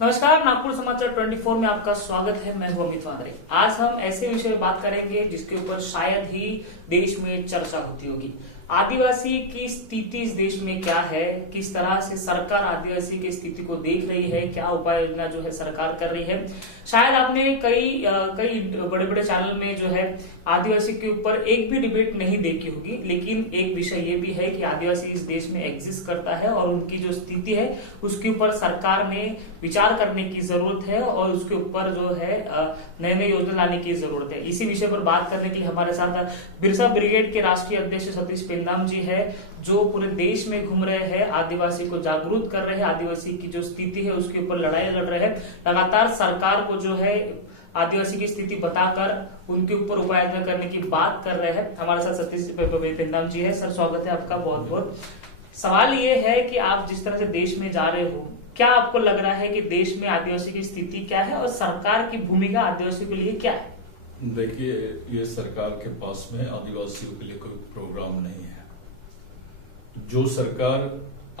नमस्कार, नागपुर समाचार 24 में आपका स्वागत है। मैं हूं अमित वांद्रे। आज हम ऐसे विषय में बात करेंगे जिसके ऊपर शायद ही देश में चर्चा होती होगी। आदिवासी की स्थिति इस देश में क्या है, किस तरह से सरकार आदिवासी की स्थिति को देख रही है, क्या उपाय योजना जो है सरकार कर रही है। शायद आपने कई बड़े बड़े चैनल में जो है आदिवासी के ऊपर एक भी डिबेट नहीं देखी होगी, लेकिन एक विषय ये भी है कि आदिवासी इस देश में एग्जिस्ट करता है और उनकी जो स्थिति है उसके ऊपर सरकार ने विचार करने की जरूरत है और उसके ऊपर जो है नए नए योजना लाने की जरूरत है। इसी विषय पर बात करने के लिए हमारे साथ बिरसा ब्रिगेड के राष्ट्रीय अध्यक्ष सतीश पेंदाम जी है, जो पूरे देश में घूम रहे हैं, आदिवासी को जागरूक कर रहे हैं, आदिवासी की जो स्थिति है उसके ऊपर लड़ाई लड़ रहे हैं, लगातार सरकार को जो है आदिवासी की स्थिति बताकर उनके ऊपर उपाय करने की बात कर रहे हैं। हमारे साथ सतीश पेंदाम जी है। सर, स्वागत है आपका बहुत बहुत। सवाल ये है कि आप जिस तरह से देश में जा रहे हो, क्या आपको लग रहा है कि देश में आदिवासी की स्थिति क्या है और सरकार की भूमिका आदिवासी के लिए क्या है? देखिए, ये सरकार के पास में आदिवासियों के लिए कोई प्रोग्राम नहीं है। जो सरकार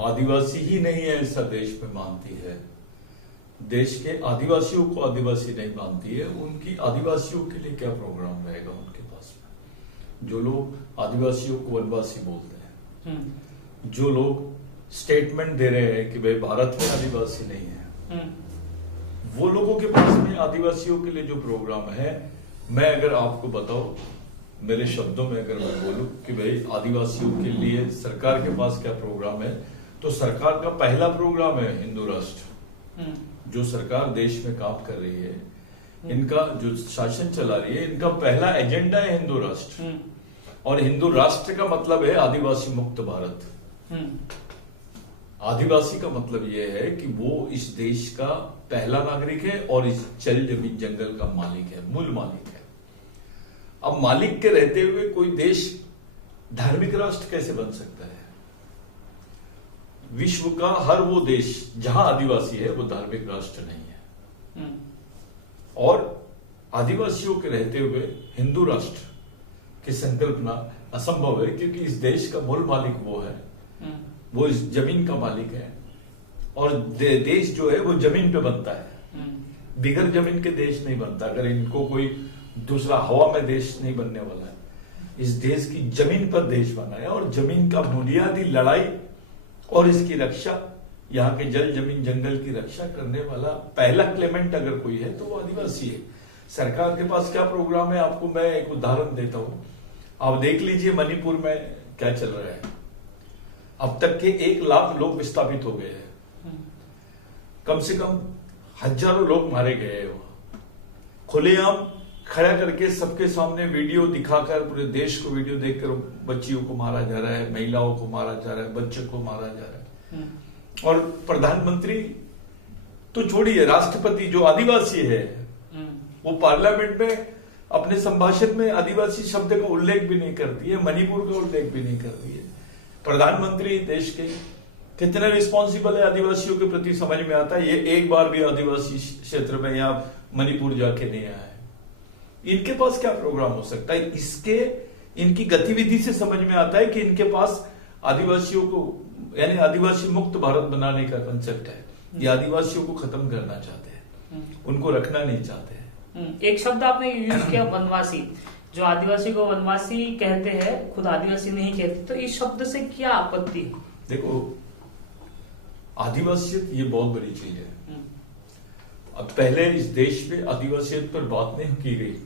आदिवासी ही नहीं है ऐसा देश में मानती है, देश के आदिवासियों को आदिवासी नहीं मानती है, उनकी आदिवासियों के लिए क्या प्रोग्राम रहेगा उनके पास में? जो लोग आदिवासियों को वनवासी बोलते हैं, जो लोग स्टेटमेंट दे रहे हैं कि भाई भारत में आदिवासी नहीं है, वो लोगों के पास में आदिवासियों के लिए जो प्रोग्राम है, मैं अगर आपको बताऊं, मेरे शब्दों में अगर मैं बोलूं कि भाई आदिवासियों के लिए सरकार के पास क्या प्रोग्राम है, तो सरकार का पहला प्रोग्राम है हिंदू राष्ट्र। जो सरकार देश में काम कर रही है, इनका जो शासन चला रही है, इनका पहला एजेंडा है हिंदू राष्ट्र। और हिंदू राष्ट्र का मतलब है आदिवासी मुक्त भारत। आदिवासी का मतलब यह है कि वो इस देश का पहला नागरिक है और इस जल जमीन जंगल का मालिक है, मूल मालिक है। अब मालिक के रहते हुए कोई देश धार्मिक राष्ट्र कैसे बन सकता है? विश्व का हर वो देश जहां आदिवासी है वो धार्मिक राष्ट्र नहीं है। और आदिवासियों के रहते हुए हिंदू राष्ट्र की संकल्पना असंभव है, क्योंकि इस देश का मूल मालिक वो है, वो इस जमीन का मालिक है। और देश जो है वो जमीन पे बनता है, बिगर जमीन के देश नहीं बनता। अगर इनको कोई दूसरा हवा में देश नहीं बनने वाला है, इस देश की जमीन पर देश बना है। और जमीन का बुनियादी लड़ाई और इसकी रक्षा, यहाँ के जल जमीन जंगल की रक्षा करने वाला पहला क्लेमेंट अगर कोई है तो वो आदिवासी है। सरकार के पास क्या प्रोग्राम है, आपको मैं एक उदाहरण देता हूं। आप देख लीजिए मणिपुर में क्या चल रहा है। अब तक के 1 लाख लोग विस्थापित हो गए हैं, कम से कम हजारों लोग मारे गए हैं। वहां खुलेआम खड़ा करके सबके सामने वीडियो दिखाकर, पूरे देश को वीडियो देखकर बच्चियों को मारा जा रहा है, महिलाओं को मारा जा रहा है, बच्चों को मारा जा रहा है। और प्रधानमंत्री तो छोड़िए, राष्ट्रपति जो आदिवासी है वो पार्लियामेंट में अपने संभाषण में आदिवासी शब्द का उल्लेख भी नहीं करती है, मणिपुर का उल्लेख भी नहीं करती है। प्रधानमंत्री देश के कितने रिस्पॉन्सिबल है आदिवासियों के प्रति समझ में आता है। ये एक बार भी आदिवासी क्षेत्र में या मणिपुर जाके नहीं आया है। इनके पास क्या प्रोग्राम हो सकता है? इसके इनकी गतिविधि से समझ में आता है कि इनके पास आदिवासियों को, यानी आदिवासी मुक्त भारत बनाने का कंसेप्ट है। ये आदिवासियों को खत्म करना चाहते हैं, उनको रखना नहीं चाहते हैं। एक शब्द आपने यूज किया, वनवासी। जो आदिवासी को वनवासी कहते हैं, खुद आदिवासी नहीं कहते, तो इस शब्द से क्या आपत्ति है? देखो, आदिवासियत ये बहुत बड़ी चीज है। अब पहले इस देश में आदिवासियत पर बात नहीं की गई,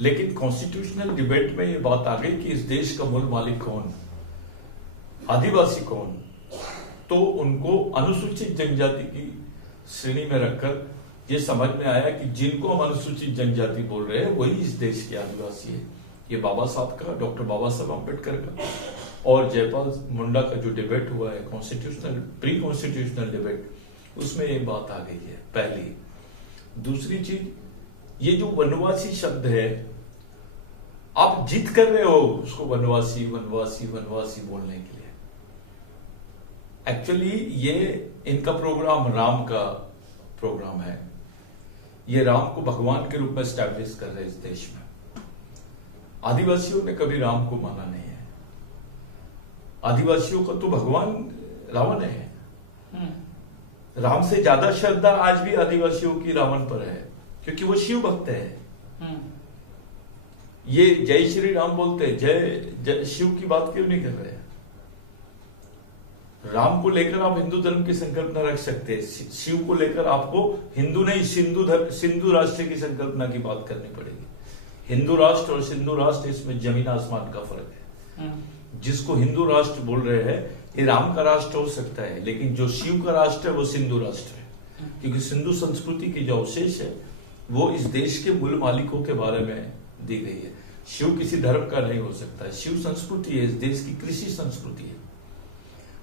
लेकिन कॉन्स्टिट्यूशनल डिबेट में ये बात आ गई कि इस देश का मूल मालिक कौन, आदिवासी कौन। तो उनको अनुसूचित जनजाति की श्रेणी में रखकर ये समझ में आया कि जिनको हम अनुसूचित जनजाति बोल रहे हैं वही इस देश के आदिवासी है। ये बाबा साहब का, डॉक्टर बाबा साहब अम्बेडकर का और जयपाल मुंडा का जो डिबेट हुआ है, कॉन्स्टिट्यूशनल प्री कॉन्स्टिट्यूशनल डिबेट, उसमें ये बात आ गई है, पहली। दूसरी चीज, ये जो वनवासी शब्द है, आप जिद कर रहे हो उसको वनवासी वनवासी वनवासी बोलने के लिए। एक्चुअली ये इनका प्रोग्राम राम का प्रोग्राम है। ये राम को भगवान के रूप में स्टैब्लिश कर रहे हैं इस देश में। आदिवासियों ने कभी राम को माना नहीं है। आदिवासियों का तो भगवान रावण है। राम से ज्यादा श्रद्धा आज भी आदिवासियों की रावण पर है, क्योंकि वो शिव भक्त है। ये जय श्री राम बोलते हैं, जय शिव की बात क्यों नहीं कर रहे? राम को लेकर आप हिंदू धर्म की संकल्पना रख सकते हैं, शिव को लेकर आपको हिंदू नहीं सिंधु राष्ट्र की संकल्पना की बात करनी पड़ेगी। हिंदू राष्ट्र और सिंधु राष्ट्र, इसमें जमीन आसमान का फर्क है। जिसको हिंदू राष्ट्र बोल रहे हैं, ये राम का राष्ट्र हो सकता है, लेकिन जो शिव का राष्ट्र है वो सिंधु राष्ट्र है, क्योंकि सिंधु संस्कृति की जो अवशेष है वो इस देश के मूल मालिकों के बारे में दी गई है। शिव किसी धर्म का नहीं हो सकता है, शिव संस्कृति है, इस देश की कृषि संस्कृति है।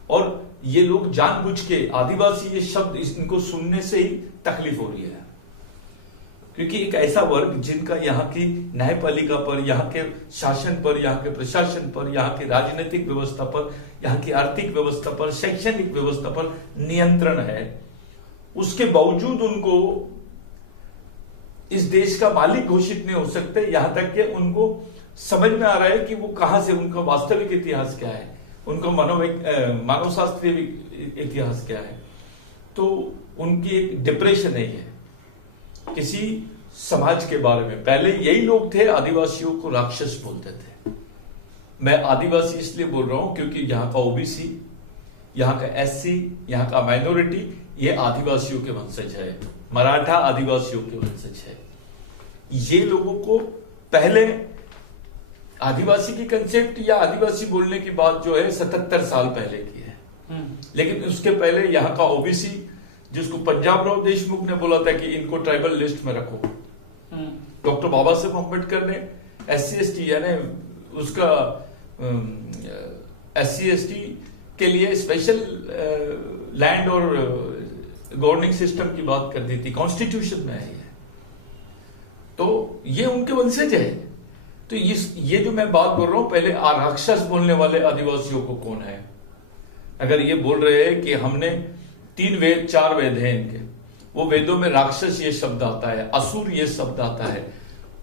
और ये लोग जानबूझ के आदिवासी ये शब्द इनको सुनने से ही तकलीफ हो रही है, क्योंकि एक ऐसा वर्ग जिनका यहाँ की न्यायपालिका पर, यहाँ के शासन पर, यहाँ के प्रशासन पर, यहाँ की राजनीतिक व्यवस्था पर, यहाँ की आर्थिक व्यवस्था पर, शैक्षणिक व्यवस्था पर नियंत्रण है, उसके बावजूद उनको इस देश का मालिक घोषित नहीं हो सकते। यहां तक कि उनको समझ में आ रहा है कि वो कहां से, उनका वास्तविक इतिहास क्या है, उनका मानवशास्त्रीय इतिहास क्या है। तो उनकी एक डिप्रेशन है किसी समाज के बारे में। पहले यही लोग थे, आदिवासियों को राक्षस बोलते थे। मैं आदिवासी इसलिए बोल रहा हूं क्योंकि यहाँ का ओबीसी, यहाँ का एससी, यहाँ का माइनॉरिटी, ये आदिवासियों के वंशज है, मराठा आदिवासियों के वंशज है। ये लोगों को पहले आदिवासी की कंसेप्ट या आदिवासी बोलने की बात जो है 77 साल पहले की है, लेकिन उसके पहले यहाँ का ओबीसी, जिसको पंजाब राव देशमुख ने बोला था कि इनको ट्राइबल लिस्ट में रखो, डॉक्टर बाबा साहेब अम्बेडकर ने SC/ST यानी उसका SC/ST के लिए स्पेशल लैंड और गवर्निंग सिस्टम की बात कर दी थी, कॉन्स्टिट्यूशन में है ये। तो ये उनके वंशज है। तो ये जो मैं बात बोल रहा हूं, पहले राक्षस बोलने वाले आदिवासियों को कौन है? अगर ये बोल रहे हैं कि हमने 3 वेद 4 वेद हैं इनके, वो वेदों में राक्षस ये शब्द आता है, असुर ये शब्द आता है,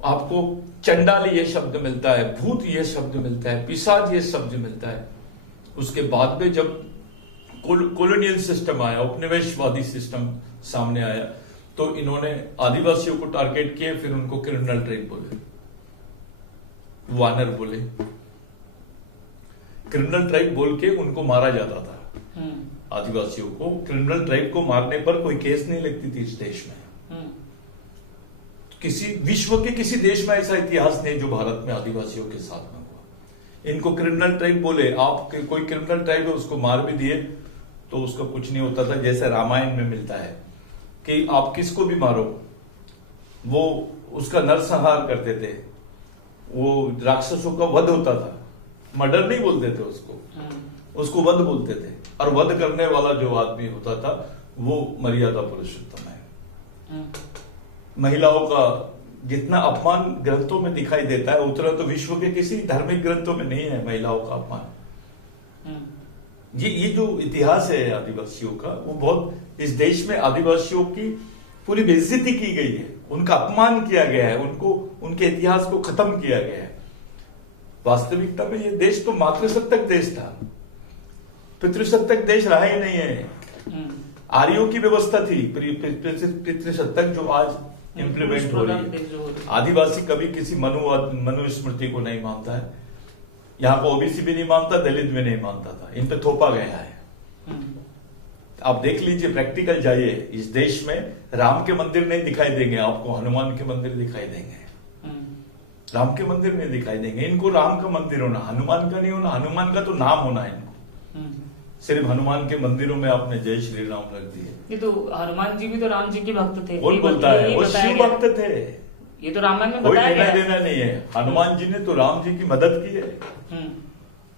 आपको चंडाल ये शब्द मिलता है, भूत ये शब्द मिलता है, पिशाच ये शब्द मिलता है। उसके बाद में जब कॉलोनियल सिस्टम आया, उपनिवेशवादी सिस्टम सामने आया, तो इन्होंने आदिवासियों को टारगेट किए, फिर उनको क्रिमिनल ट्राइब बोले, वानर बोले। क्रिमिनल ट्राइब बोल के उनको मारा जाता था। आदिवासियों को, क्रिमिनल ट्राइब को मारने पर कोई केस नहीं लगती थी इस देश में। किसी विश्व के किसी देश में ऐसा इतिहास नहीं जो भारत में आदिवासियों के साथ में हुआ। इनको क्रिमिनल ट्राइब बोले, आप कोई क्रिमिनल ट्राइब है उसको मार भी दिए तो उसका कुछ नहीं होता था। जैसे रामायण में मिलता है कि आप किसको भी मारो, वो उसका नरसंहार करते थे, वो राक्षसों का वध होता था, मर्डर नहीं बोलते थे उसको वध बोलते थे। और वध करने वाला जो आदमी होता था वो मर्यादा पुरुषोत्तम है। महिलाओं का जितना अपमान ग्रंथों में दिखाई देता है उतना तो विश्व के किसी धार्मिक ग्रंथों में नहीं है महिलाओं का अपमान। ये जो इतिहास है आदिवासियों का, वो बहुत, इस देश में आदिवासियों की पूरी बेइज्जती की गई है, उनका अपमान किया गया है, उनको उनके इतिहास को खत्म किया गया है। वास्तविकता में ये देश तो मातृसत्तक देश था, पितृसत्तक देश रहा ही नहीं है। आर्यों की व्यवस्था थी पितृसत्तक, जो आज इंप्लीमेंट हो रही है। आदिवासी कभी किसी मनुस्मृति को नहीं मानता है, यहाँ को ओबीसी भी नहीं मानता, दलित भी नहीं मानता था, इन पे थोपा गया है। आप देख लीजिए, प्रैक्टिकल जाइए, इस देश में राम के मंदिर नहीं दिखाई देंगे आपको, हनुमान के मंदिर दिखाई देंगे। राम के मंदिर नहीं दिखाई देंगे, इनको राम का मंदिर होना, हनुमान का नहीं होना। हनुमान का तो नाम होना है इनको। सिर्फ हनुमान के मंदिरों में आपने जय श्री राम रख दिए। ये तो हनुमान जी भी तो राम जी के भक्त थे। कौन बोलता है? वो शिव भक्त थे। ये तो रामायण में कोई बताया गया। देना नहीं है। हनुमान जी ने तो राम जी की मदद की है,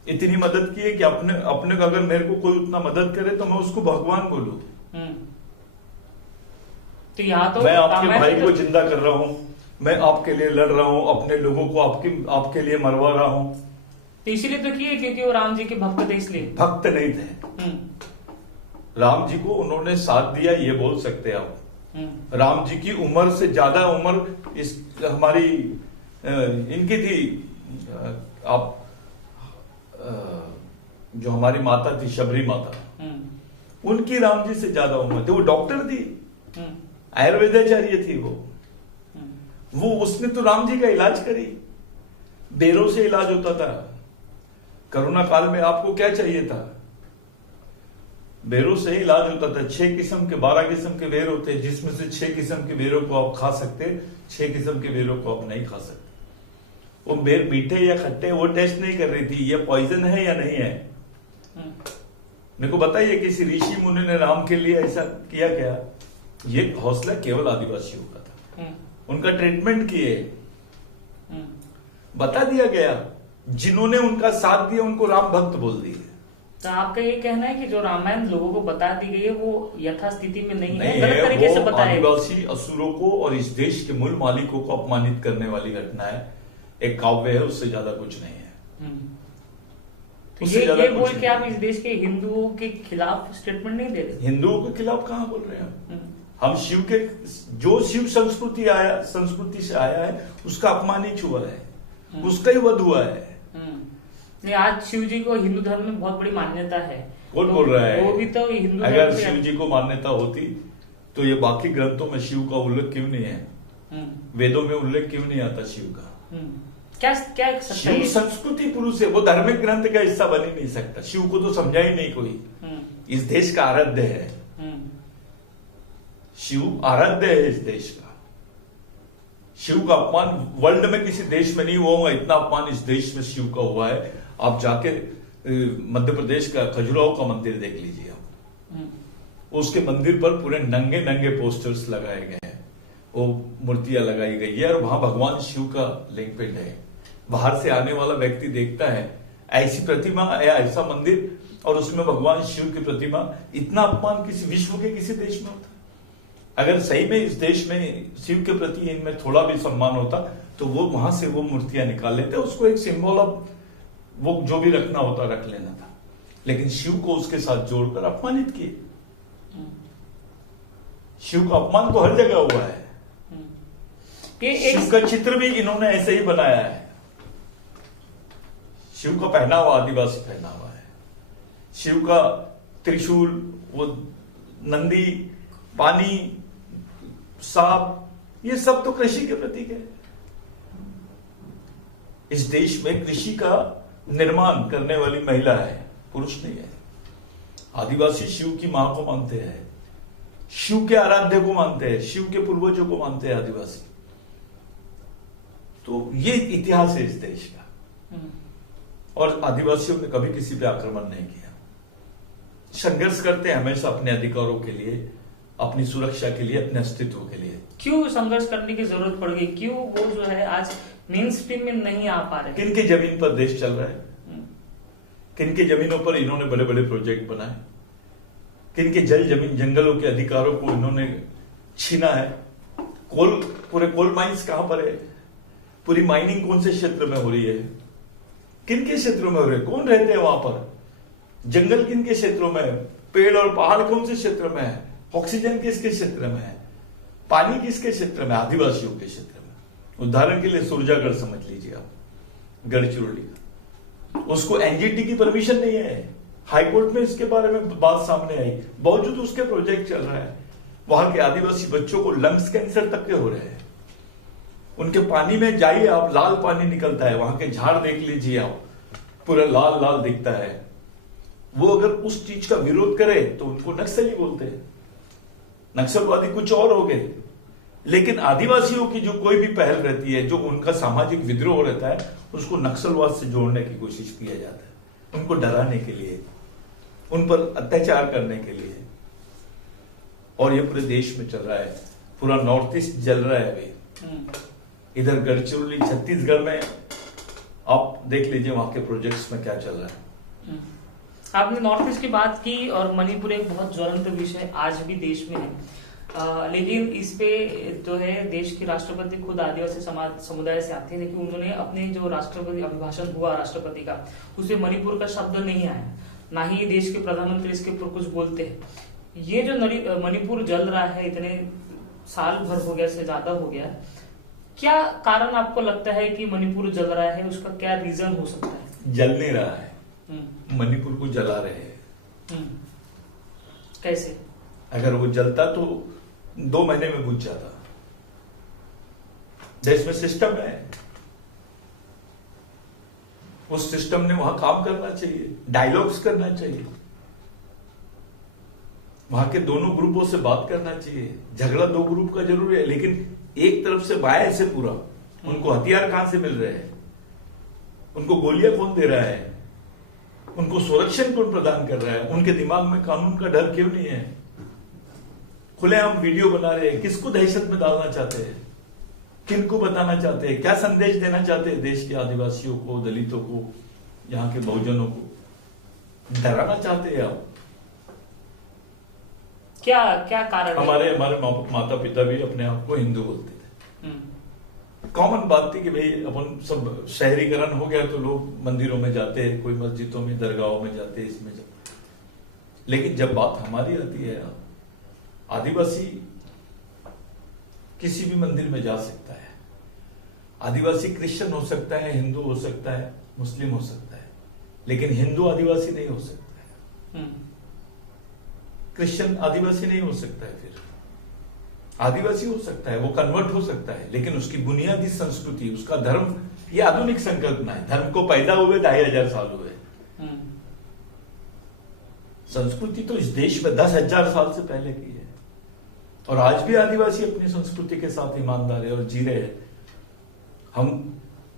इतनी मदद की है कि अपने अगर मेरे को कोई उतना मदद करे तो मैं उसको भगवान बोलूं। तो यहाँ तो मैं आपके भाई को जिंदा कर रहा हूँ, मैं आपके लिए लड़ रहा हूँ, अपने लोगों को आपके लिए मरवा रहा हूँ। तो इसीलिए तो किए क्योंकि वो राम जी के भक्त थे, इसलिए। भक्त नहीं थे, राम जी को उन्होंने साथ दिया, ये बोल सकते हैं आप। राम जी की उम्र से ज्यादा उम्र इस हमारी इनकी थी, आप जो हमारी माता थी शबरी माता, उनकी राम जी से ज्यादा उम्र थी, वो डॉक्टर थी, आयुर्वेदाचार्य थी वो उसने तो राम जी का इलाज करी, बेरों से इलाज होता था। कोरोना काल में आपको क्या चाहिए था? बेरों से ही इलाज होता था। 6 किस्म के 12 किस्म के बेर होते हैं, जिसमें से 6 किस्म के बेरों को आप खा सकते, 6 किस्म के बेरों को आप नहीं खा सकते। वो बेर मीठे या खट्टे वो टेस्ट नहीं कर रही थी, ये पॉइजन है या नहीं है। मेरे को बताइए किसी ऋषि मुनि ने राम के लिए ऐसा किया क्या? ये हौसला केवल आदिवासियों का था। उनका ट्रीटमेंट किए, बता दिया गया, जिन्होंने उनका साथ दिया उनको राम भक्त बोल दिए। तो आपका ये कहना है कि जो रामायण लोगों को बता दी गई है वो यथास्थिति में नहीं है, गलत तरीके से बताया। आदिवासी असुरों को और इस देश के मूल मालिकों को अपमानित करने वाली घटना है, एक काव्य है, उससे ज्यादा कुछ नहीं है। तो ये बोल के आप इस देश के हिंदुओं के खिलाफ स्टेटमेंट नहीं दे रहे? हिंदुओं के खिलाफ कहाँ बोल रहे हैं हम? शिव के, जो शिव संस्कृति से आया है उसका अपमान ही हुआ है, उसका ही वध हुआ है। नहीं, आज शिव जी को हिंदू धर्म में बहुत बड़ी मान्यता है। कौन बोल रहा है? वो भी तो हिंदू। अगर शिव जी को मान्यता होती तो ये बाकी ग्रंथों में शिव का उल्लेख क्यों नहीं है? वेदों में उल्लेख क्यों नहीं आता शिव का? क्या शिव संस्कृति पुरुष है, वो धार्मिक ग्रंथ का हिस्सा बन ही नहीं सकता। शिव को तो समझा ही नहीं कोई। इस देश का आराध्य है शिव, आराध्य है इस देश का। शिव का अपमान वर्ल्ड में किसी देश में नहीं हुआ, इतना अपमान इस देश में शिव का हुआ है। आप जाके मध्य प्रदेश का खजुराहो का मंदिर देख लीजिए आप, उसके मंदिर पर पूरे नंगे नंगे पोस्टर्स लगाए गए हैं, वो मूर्तियां लगाई गई है और वहां भगवान शिव का लिंग पिंड है। बाहर से आने वाला व्यक्ति देखता है ऐसी प्रतिमा या ऐसा मंदिर और उसमें भगवान शिव की प्रतिमा, इतना अपमान किसी विश्व के किसी देश में होता? अगर सही में इस देश में शिव के प्रति इनमें थोड़ा भी सम्मान होता तो वो वहां से वो मूर्तियां निकाल लेते, उसको एक सिंबल ऑफ वो जो भी रखना होता रख लेना था। लेकिन शिव को उसके साथ जोड़कर अपमानित किए। शिव का अपमान तो हर जगह हुआ है। शिव का चित्र भी इन्होंने ऐसे ही बनाया है। शिव का पहनावा आदिवासी पहनावा है। शिव का त्रिशूल, वो नंदी, पानी, सांप, ये सब तो कृषि के प्रतीक है। इस देश में कृषि का निर्माण करने वाली महिला है, पुरुष नहीं है। आदिवासी शिव की मां को मानते हैं, शिव के आराध्य को मानते हैं, शिव के पूर्वजों को मानते हैं आदिवासी। तो ये इतिहास है इस देश का। और आदिवासियों ने कभी किसी पे आक्रमण नहीं किया। संघर्ष करते हैं हमेशा अपने अधिकारों के लिए, अपनी सुरक्षा के लिए, अपने अस्तित्व के लिए। क्यों संघर्ष करने की जरूरत पड़ गई? क्यों वो जो है आज मेन स्ट्रीम में नहीं आ पा रहे? किनकी जमीन पर देश चल रहा है? किनकी जमीनों पर इन्होंने बड़े बड़े प्रोजेक्ट बनाए? किनके जमीन जंगलों के अधिकारों को इन्होंने छीना है? पूरे कोल माइंस कहां पर है? पूरी माइनिंग कौन से क्षेत्र में हो रही है? किनके क्षेत्रों में हो रही है? कौन रहते हैं वहां पर? जंगल किनके क्षेत्रों में है? पेड़ और पहाड़ कौन से क्षेत्र में है? ऑक्सीजन किसके क्षेत्र में है? पानी किसके क्षेत्र में? आदिवासियों के क्षेत्र में। उदाहरण के लिए सुरजागढ़ समझ लीजिए आप, गढ़चिरौली का, उसको एनजीटी की परमिशन नहीं है। हाईकोर्ट में इसके बारे में बात सामने आई, बावजूद उसके प्रोजेक्ट चल रहा है। वहां के आदिवासी बच्चों को लंग्स कैंसर तक के हो रहे हैं। उनके पानी में जाइए आप, लाल पानी निकलता है। वहां के झाड़ देख लीजिए आप, पूरा लाल लाल दिखता है। वो अगर उस चीज का विरोध करे तो उनको नक्सली बोलते हैं, नक्सलवादी कुछ और हो गए। लेकिन आदिवासियों की जो कोई भी पहल रहती है, जो उनका सामाजिक विद्रोह रहता है, उसको नक्सलवाद से जोड़ने की कोशिश किया जाता है, उनको डराने के लिए, उन पर अत्याचार करने के लिए। और ये पूरे देश में चल रहा है, पूरा नॉर्थ ईस्ट जल रहा है अभी। इधर गढ़चिरौली छत्तीसगढ़ में आप देख लीजिए वहां के प्रोजेक्ट्स में क्या चल रहा है। आपने नॉर्थ ईस्ट की बात की और मणिपुर एक बहुत ज्वलंत विषय आज भी देश में है। लेकिन इस पे जो है देश के राष्ट्रपति खुद आदिवासी समुदाय से आते हैं, लेकिन उन्होंने अपने जो राष्ट्रपति अभिभाषण हुआ राष्ट्रपति का, उसमें मणिपुर का शब्द नहीं आया, ना ही देश के प्रधानमंत्री इसके ऊपर कुछ बोलते हैं। ये जो मणिपुर जल रहा है, इतने साल भर हो गया से ज्यादा हो गया, क्या कारण आपको लगता है कि मणिपुर जल रहा है? उसका क्या रीजन हो सकता है? जल नहीं रहा है, मणिपुर को जला रहे हैं। कैसे? अगर वो जलता तो 2 महीने में बुझ जाता। देश में सिस्टम है, उस सिस्टम ने वहां काम करना चाहिए, डायलॉग्स करना चाहिए, वहां के दोनों ग्रुपों से बात करना चाहिए। झगड़ा 2 ग्रुप का जरूरी है, लेकिन एक तरफ से बाया से पूरा, उनको हथियार कहां से मिल रहे हैं, उनको गोलियां कौन दे रहा है, उनको संरक्षण कौन प्रदान कर रहा है, उनके दिमाग में कानून का डर क्यों नहीं है? खुलेआम वीडियो बना रहे हैं, किसको दहशत में डालना चाहते हैं, किनको बताना चाहते हैं, क्या संदेश देना चाहते हैं देश के आदिवासियों को, दलितों को, यहाँ के बहुजनों को डराना चाहते हैं आप? क्या क्या कारण? हमारे माता पिता भी अपने आप को हिंदू बोलते थे। कॉमन बात थी कि भाई अपन सब शहरीकरण हो गया तो लोग मंदिरों में जाते हैं, कोई मस्जिदों में, दरगाहों में जाते हैं, इसमें जाते। लेकिन जब बात हमारी आती है, आदिवासी किसी भी मंदिर में जा सकता है, आदिवासी क्रिश्चियन हो सकता है, हिंदू हो सकता है, मुस्लिम हो सकता है, लेकिन हिंदू आदिवासी नहीं हो सकता है, क्रिश्चियन आदिवासी नहीं हो सकता है। फिर आदिवासी हो सकता है, वो कन्वर्ट हो सकता है, लेकिन उसकी बुनियादी संस्कृति, उसका धर्म, ये आधुनिक संकल्पना है। धर्म को पैदा हुए 2500 साल हुए, संस्कृति तो इस देश में 10,000 साल से पहले की है, और आज भी आदिवासी अपनी संस्कृति के साथ ईमानदार है और जी रहे हैं। हम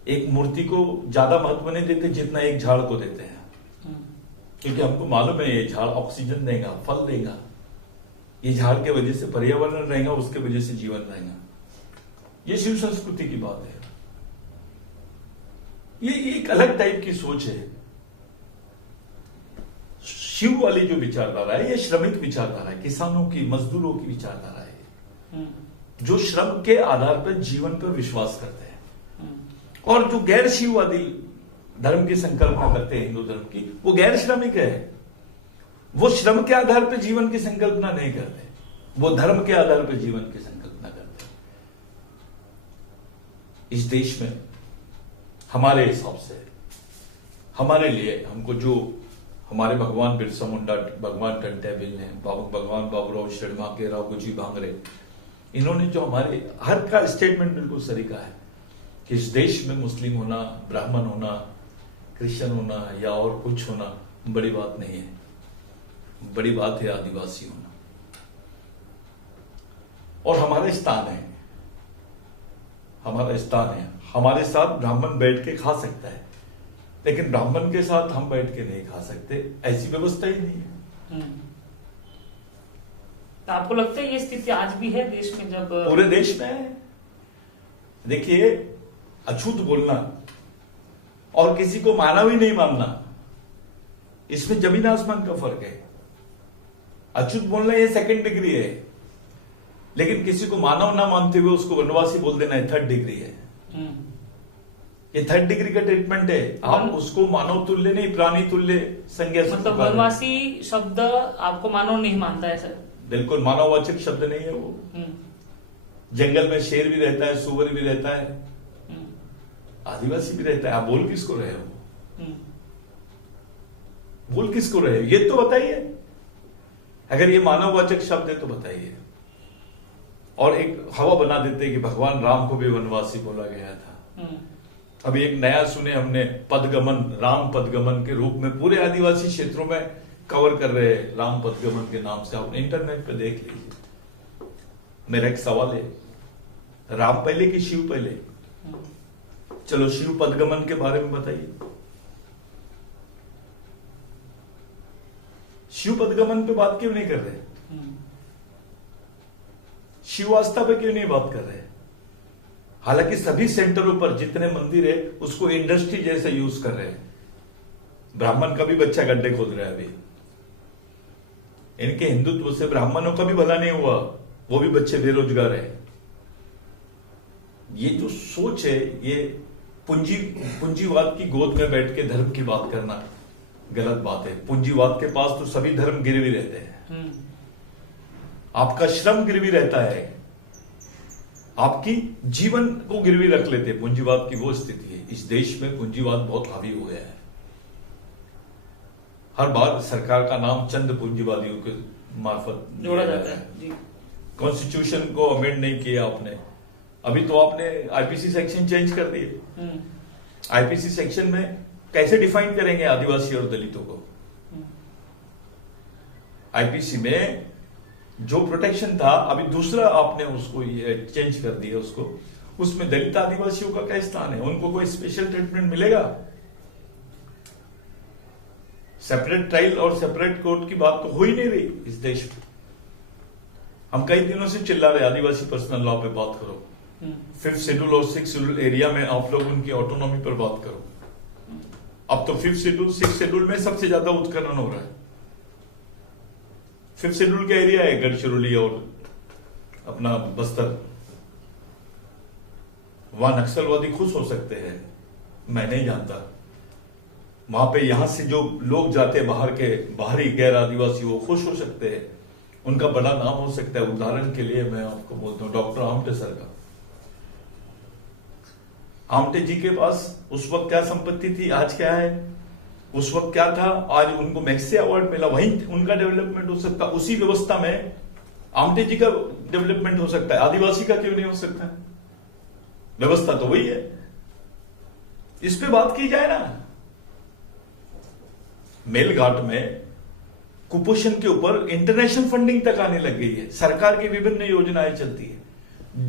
एक मूर्ति को ज्यादा महत्व नहीं देते जितना एक झाड़ को देते हैं, क्योंकि हमको मालूम है ये झाड़ ऑक्सीजन देगा, फल देगा, ये झाड़ के वजह से पर्यावरण रहेगा, उसके वजह से जीवन रहेगा। ये शिव संस्कृति की बात है। ये एक अलग टाइप की सोच है। शिव वाली जो विचारधारा है, ये श्रमिक विचारधारा है, किसानों की, मजदूरों की विचारधारा है, जो श्रम के आधार पर जीवन पर विश्वास करते हैं। और जो गैर शिववादी धर्म की संकल्पना करते हैं, हिंदू धर्म की, वो गैर श्रमिक है। वो श्रम के आधार पर जीवन की संकल्पना नहीं करते, वो धर्म के आधार पर जीवन की संकल्पना करते हैं। इस देश में हमारे हिसाब से, हमारे लिए, हमको जो हमारे भगवान बिरसा मुंडा, भगवान टंट्या बिल ने, भगवान बाबूराव शर्मा, राघोजी भांगरे, इन्होंने जो हमारे हर का स्टेटमेंट बिल्कुल सही कहा है कि इस देश में मुस्लिम होना, ब्राह्मण होना, क्रिश्चियन होना या और कुछ होना बड़ी बात नहीं है, बड़ी बात है आदिवासी होना। और हमारा स्थान है, हमारा स्थान है। हमारे साथ ब्राह्मण बैठ के खा सकता है, लेकिन ब्राह्मण के साथ हम बैठ के नहीं खा सकते, ऐसी व्यवस्था ही नहीं है। तो आपको लगता है ये स्थिति आज भी है देश में? जब पूरे देश में है। देखिए, अछूत बोलना और किसी को मानव ही नहीं मानना, इसमें जमीन आसमान का फर्क है। अछूत बोलना ये 2nd डिग्री है, लेकिन किसी को मानव ना मानते हुए उसको वनवासी बोल देना है 3rd डिग्री है। ये 3rd डिग्री का ट्रीटमेंट है। आप उसको मानव तुल्य नहीं, प्राणी तुल्य संज्ञा। मतलब वनवासी शब्द आपको मानव नहीं मानता है सर? बिल्कुल मानववाचक शब्द नहीं है वो। जंगल में शेर भी रहता है, सुअर भी रहता है, आदिवासी भी रहता है। आप बोल किसको रहे हो? बोल किसको रहे हो ये तो बताइए। अगर ये मानववाचक शब्द है तो बताइए। और एक हवा बना देते हैं कि भगवान राम को भी वनवासी बोला गया था। अभी एक नया सुने हमने, पदगमन, राम पदगमन के रूप में पूरे आदिवासी क्षेत्रों में कवर कर रहे हैं राम पदगमन के नाम से। आप इंटरनेट पे देख लीजिए। मेरा एक सवाल है, राम पहले कि शिव पहले? चलो शिव पदगमन के बारे में बताइए। शिव पदगमन पे बात क्यों नहीं कर रहे? शिव आस्था पे क्यों नहीं बात कर रहे? हालांकि सभी सेंटरों पर जितने मंदिर है उसको इंडस्ट्री जैसे यूज कर रहे हैं। ब्राह्मण का भी बच्चा गड्ढे खोद रहा है अभी। इनके हिंदुत्व से ब्राह्मणों का भी भला नहीं हुआ, वो भी बच्चे बेरोजगार है। ये जो सोच है, ये पूंजीवाद की गोद में बैठ के धर्म की बात करना गलत बात है। पूंजीवाद के पास तो सभी धर्म गिरवी रहते हैं। आपका श्रम गिरवी रहता है, आपकी जीवन को गिरवी रख लेते हैं। पूंजीवाद की वो स्थिति है। इस देश में पूंजीवाद बहुत हावी हो गया है। हर बार सरकार का नाम चंद पूंजीवादियों के मार्फत जोड़ा जाता है जी। कॉन्स्टिट्यूशन को अमेंड नहीं किया आपने, अभी तो आपने आईपीसी सेक्शन चेंज कर दिए। आईपीसी सेक्शन में कैसे डिफाइन करेंगे आदिवासी और दलितों को? आईपीसी में जो प्रोटेक्शन था अभी दूसरा आपने उसको चेंज कर दिया उसको, उसमें दलित आदिवासियों का क्या स्थान है? उनको कोई स्पेशल ट्रीटमेंट मिलेगा? सेपरेट ट्रायल और सेपरेट कोर्ट की बात तो हो ही नहीं रही इस देश में। हम कई दिनों से चिल्ला रहे आदिवासी पर्सनल लॉ पे बात करो, 5th शेड्यूल और 6th शेड्यूल एरिया में आप लोग उनकी ऑटोनॉमी पर बात करो। अब तो 5th शेड्यूल 6th शेड्यूल में सबसे ज्यादा उत्खनन हो रहा है। 5th शेड्यूल का एरिया है गढ़चिरौली और अपना बस्तर, वहां नक्सलवादी खुश हो सकते हैं, मैं नहीं जानता। वहां पे यहां से जो लोग जाते हैं बाहर के बाहरी गैर आदिवासी, वो खुश हो सकते हैं, उनका बड़ा नाम हो सकता है। उदाहरण के लिए मैं आपको बोलता हूं डॉक्टर आमटे सर का। आमटे जी के पास उस वक्त क्या संपत्ति थी, आज क्या है? उस वक्त क्या था, आज उनको मैक्से अवार्ड मिला, वहीं उनका डेवलपमेंट हो सकता। उसी व्यवस्था में आमटे जी का डेवलपमेंट हो सकता है, आदिवासी का क्यों नहीं हो सकता? व्यवस्था तो वही है, इस पे बात की जाए ना। मेलघाट में कुपोषण के ऊपर इंटरनेशनल फंडिंग तक आने लग गई है, सरकार की विभिन्न योजनाएं चलती है,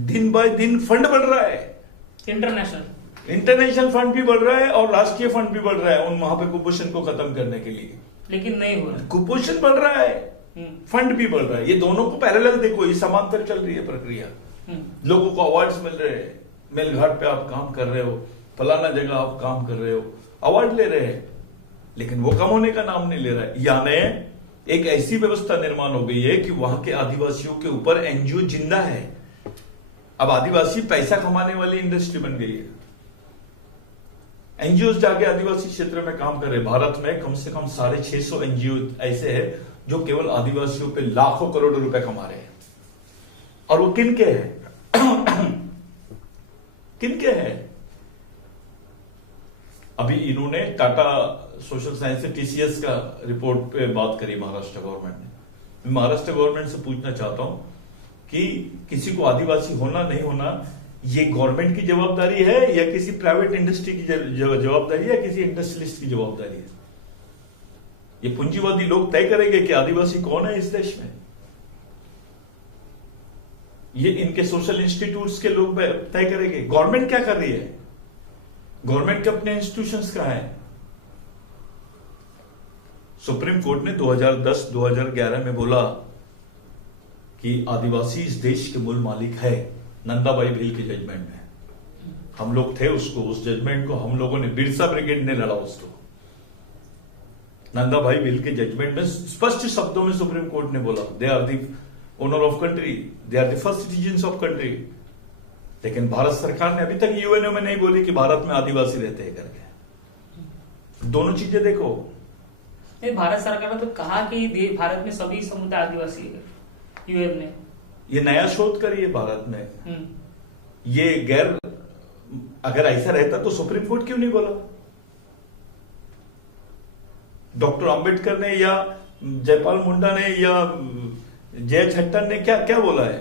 दिन बाय दिन फंड बढ़ रहा है, इंटरनेशनल फंड भी बढ़ रहा है और राष्ट्रीय फंड भी बढ़ रहा है उन वहां पे कुपोषण को खत्म करने के लिए। लेकिन नहीं हो रहा, कुपोषण बढ़ रहा है, फंड भी बढ़ रहा है, ये दोनों को पैरेलल देखो, ये समांतर चल रही है प्रक्रिया। लोगों को अवार्ड्स मिल रहे हैं, मेलघाट पे आप काम कर रहे हो, फलाना जगह आप काम कर रहे हो, अवार्ड ले रहे हैं, लेकिन वो कम होने का नाम नहीं ले रहा है। यानी एक ऐसी व्यवस्था निर्माण हो गई है कि वहां के आदिवासियों के ऊपर एनजीओ जिंदा है। अब आदिवासी पैसा कमाने वाली इंडस्ट्री बन गई है, एनजीओ जाके आदिवासी क्षेत्र में काम कर रहे हैं। भारत में कम से कम 650 एनजीओ ऐसे हैं जो केवल आदिवासियों पे लाखों करोड़ रुपए कमा रहे हैं। और वो किन के हैं? किन के हैं? अभी इन्होंने टाटा सोशल साइंस से टीसीएस का रिपोर्ट पे बात करी महाराष्ट्र गवर्नमेंट ने। मैं महाराष्ट्र गवर्नमेंट से पूछना चाहता हूं कि किसी को आदिवासी होना नहीं होना ये गवर्नमेंट की जवाबदारी है या किसी प्राइवेट इंडस्ट्री की जवाबदारी है या किसी इंडस्ट्रियलिस्ट की जवाबदारी है? ये पूंजीवादी लोग तय करेंगे कि आदिवासी कौन है इस देश में। ये इनके सोशल इंस्टीट्यूट्स के लोग तय करेंगे। गवर्नमेंट क्या कर रही है? गवर्नमेंट के अपने इंस्टीट्यूशंस कहां है? सुप्रीम कोर्ट ने 2010-2011 में बोला कि आदिवासी इस देश के मूल मालिक है, नंदाबाई भील के जजमेंट में। हम लोग थे उस जजमेंट को हम लोगों ने, बिरसा ब्रिगेड ने लड़ा उसको। नंदाबाई भील के जजमेंट में स्पष्ट शब्दों में सुप्रीम कोर्ट ने बोला they are the owner of country, they are the first citizens of country. लेकिन भारत सरकार ने अभी तक यूएनओ में नहीं बोली कि भारत में आदिवासी रहते हैं करके। दोनों चीजें देखो। नहीं, भारत सरकार ने तो कहा कि भारत में सभी समुदाय आदिवासी है, यूएन ने। ये नया शोध करिए भारत में। ये गैर, अगर ऐसा रहता तो सुप्रीम कोर्ट क्यों नहीं बोला? डॉक्टर अंबेडकर ने या जयपाल मुंडा ने या जय छट्टन ने क्या क्या बोला है?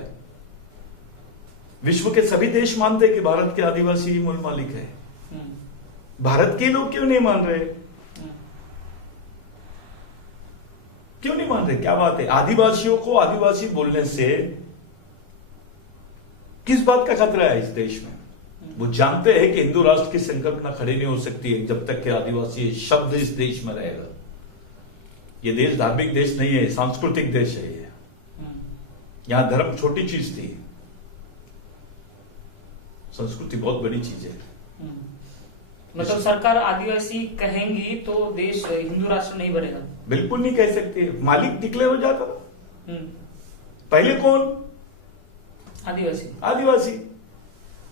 विश्व के सभी देश मानते हैं कि भारत के आदिवासी मूल मालिक है। भारत के लोग क्यों नहीं मान रहे? क्यों नहीं मान रहे? क्या बात है? आदिवासियों को आदिवासी बोलने से किस बात का खतरा है इस देश में? वो जानते हैं कि हिंदू राष्ट्र की संकल्पना खड़ी नहीं हो सकती है जब तक कि आदिवासी शब्द इस देश में रहेगा। ये देश धार्मिक देश नहीं है, सांस्कृतिक देश है। ये यहां धर्म छोटी चीज थी, संस्कृति बहुत बड़ी चीज है। मतलब सरकार आदिवासी कहेंगी तो देश हिंदू राष्ट्र नहीं बनेगा? बिल्कुल नहीं कह सकते। मालिक डिक्लेयर हो जाता। पहले कौन? आदिवासी। आदिवासी।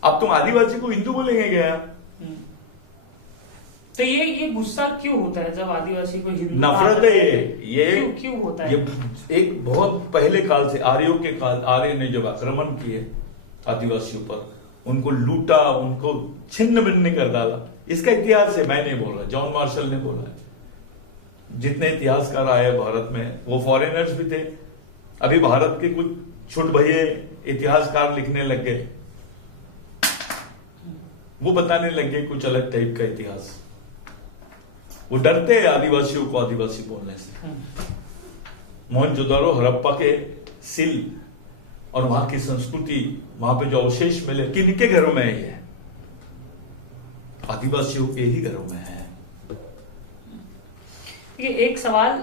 अब तुम आदिवासी को हिंदू बोलेंगे क्या? तो ये गुस्सा क्यों होता है जब आदिवासी को हिंदू? नफरत है ये क्यों होता है? ये एक बहुत पहले काल से, आर्यों के काल, आर्य ने जब आक्रमण किए आदिवासियों पर, उनको लूटा, उनको छिन्न भिन्न कर डाला। इसका इतिहास है, मैं नहीं बोल रहा, जॉन मार्शल ने बोला है। जितने इतिहासकार आए भारत में वो फॉरेनर्स भी थे, अभी भारत के कुछ छोट भैये इतिहासकार लिखने लग गए, वो बताने लग गए कुछ अलग टाइप का इतिहास। वो डरते हैं आदिवासियों को आदिवासी बोलने से। मोहनजोदारो हड़प्पा के सिल और वहां की संस्कृति, वहां पे जो अवशेष मिले, किनके घरों में है ये? आदिवासियों के ही घरों में है। एक सवाल,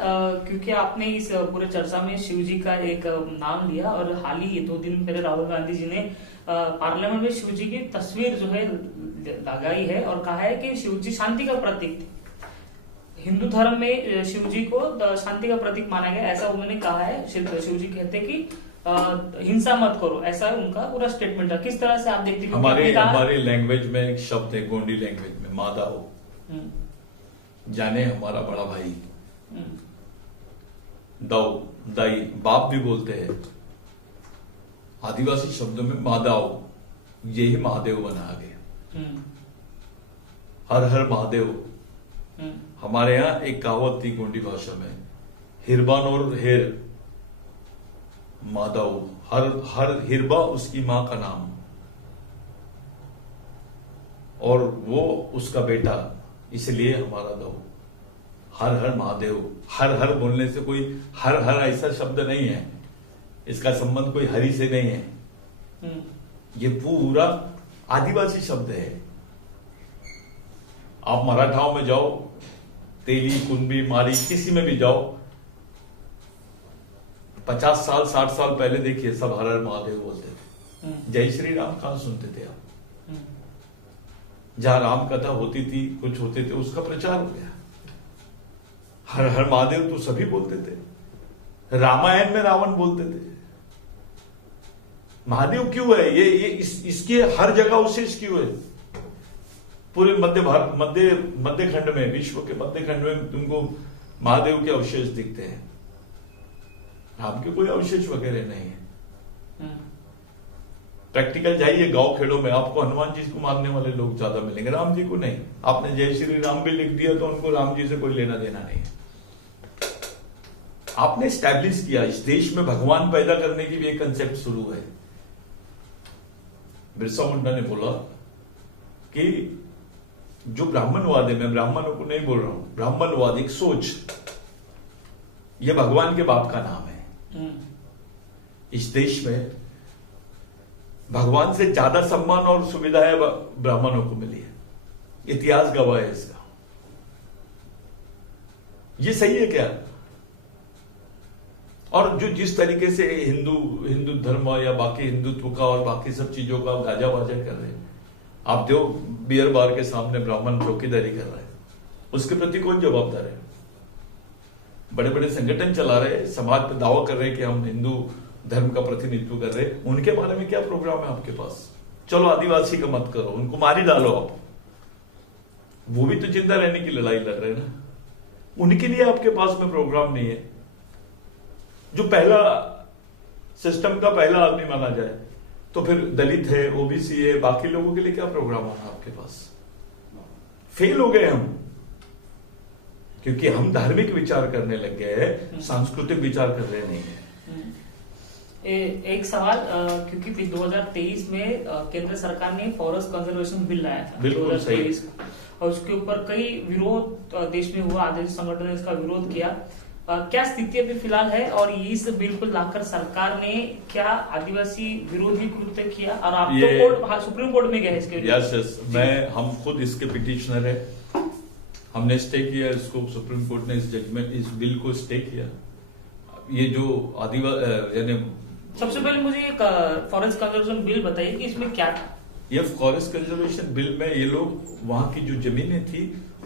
क्योंकि आपने इस पूरे चर्चा में शिव जी का एक नाम लिया, और हाल ही 2 दिन पहले राहुल गांधी जी ने पार्लियामेंट में शिव जी की तस्वीर जो है लगाई है और कहा है कि शिव जी शांति का प्रतीक थे। हिंदू धर्म में शिव जी को शांति का प्रतीक माना गया, ऐसा उन्होंने कहा है। शिव जी कहते हैं कि हिंसा मत करो, ऐसा उनका पूरा स्टेटमेंट है। किस तरह से आप देखते हैं? हमारे लैंग्वेज में एक शब्द है, गोंडी लैंग्वेज में, मादाओ, जाने हमारा बड़ा भाई, दाऊ दाई, बाप भी बोलते हैं। आदिवासी शब्दों में मादाओ, यही महादेव बना गया। हर हर महादेव। हमारे यहाँ एक कहावत थी गोंडी भाषा में, हिरबान और हेर मादाओ, हर हिरबा उसकी मां का नाम, और वो उसका बेटा, इसलिए हमारा दाऊ। हर हर महादेव। हर हर बोलने से कोई हर हर ऐसा शब्द नहीं है, इसका संबंध कोई हरि से नहीं है। ये पूरा आदिवासी शब्द है। आप मराठाओं में जाओ, तेली, कुंबी, मारी, किसी में भी जाओ, 50 साल 60 साल पहले देखिए, सब हर हर महादेव बोलते थे। जय श्री राम कहां सुनते थे आप? जहां राम कथा होती थी, कुछ होते थे, उसका प्रचार हो गया। हर हर महादेव तो सभी बोलते थे। रामायण में रावण बोलते थे। महादेव क्यों है ये इसके हर जगह अवशेष क्यों है? पूरे मध्य भारत, मध्य खंड में, विश्व के मध्य खंड में तुमको महादेव के अवशेष दिखते हैं। राम के कोई अवशेष वगैरह नहीं है। प्रैक्टिकल जाइए गांव खेड़ों में, आपको हनुमान जी को मानने वाले लोग ज्यादा मिलेंगे, राम जी को नहीं। आपने जय श्री राम भी लिख दिया तो उनको राम जी से कोई लेना देना नहीं है। आपने स्टैब्लिश किया, इस देश में भगवान पैदा करने की भी एक कंसेप्ट शुरू है। बिरसा मुंडा ने बोला कि जो ब्राह्मणवाद है, मैं ब्राह्मणों को नहीं बोल रहा हूं, ब्राह्मणवाद एक सोच, ये भगवान के बाप का नाम है। इस देश में भगवान से ज्यादा सम्मान और सुविधाएं ब्राह्मणों को मिली है। इतिहास गवाह है इसका। ये सही है क्या? और जो जिस तरीके से हिंदू धर्म या बाकी हिंदुत्व का और बाकी सब चीजों का गाजा बाजा कर रहे हैं, आप जो बियर बार के सामने ब्राह्मण चौकीदारी कर रहे हैं, उसके प्रति कौन जवाबदार है? बड़े बड़े संगठन चला रहे, समाज पे दावा कर रहे हैं कि हम हिंदू धर्म का प्रतिनिधित्व कर रहे हैं, उनके बारे में क्या प्रोग्राम है आपके पास? चलो आदिवासी का मत करो, उनको मारी डालो आप, वो भी तो जिंदा रहने की लड़ाई लड़ रहे हैं ना। उनके लिए आपके पास में प्रोग्राम नहीं है। जो पहला सिस्टम का पहला आदमी माना जाए, तो फिर दलित है, ओबीसी है, बाकी लोगों के लिए क्या प्रोग्राम होना आपके पास? फेल हो गए हम, क्योंकि हम धार्मिक विचार करने लग गए हैं, सांस्कृतिक विचार कर रहे नहीं है। एक सवाल, क्योंकि 2023 में केंद्र सरकार ने फॉरेस्ट कंजर्वेशन बिल लाया था, 2023, और उसके ऊपर कई विरोध देश में हुआ, आदिवासी संगठनों ने इसका विरोध किया। क्या स्थिति अभी फिलहाल है, और इस बिल को लाकर सरकार ने क्या आदिवासी विरोधी कृत्य किया? और आप तो सुप्रीम कोर्ट में गए इसके? यस, हम खुद इसके पिटिशनर है। हमने स्टे किया इसको, सुप्रीम कोर्ट ने इस बिल को स्टे किया। ये जो यानी सबसे पहले मुझे एक फॉरेस्ट कंजर्वेशन बिल बताइए कि इसमें क्या था? ये फॉरेस्ट कंजर्वेशन बिल में ये लोग वहां की जो जमीनें थी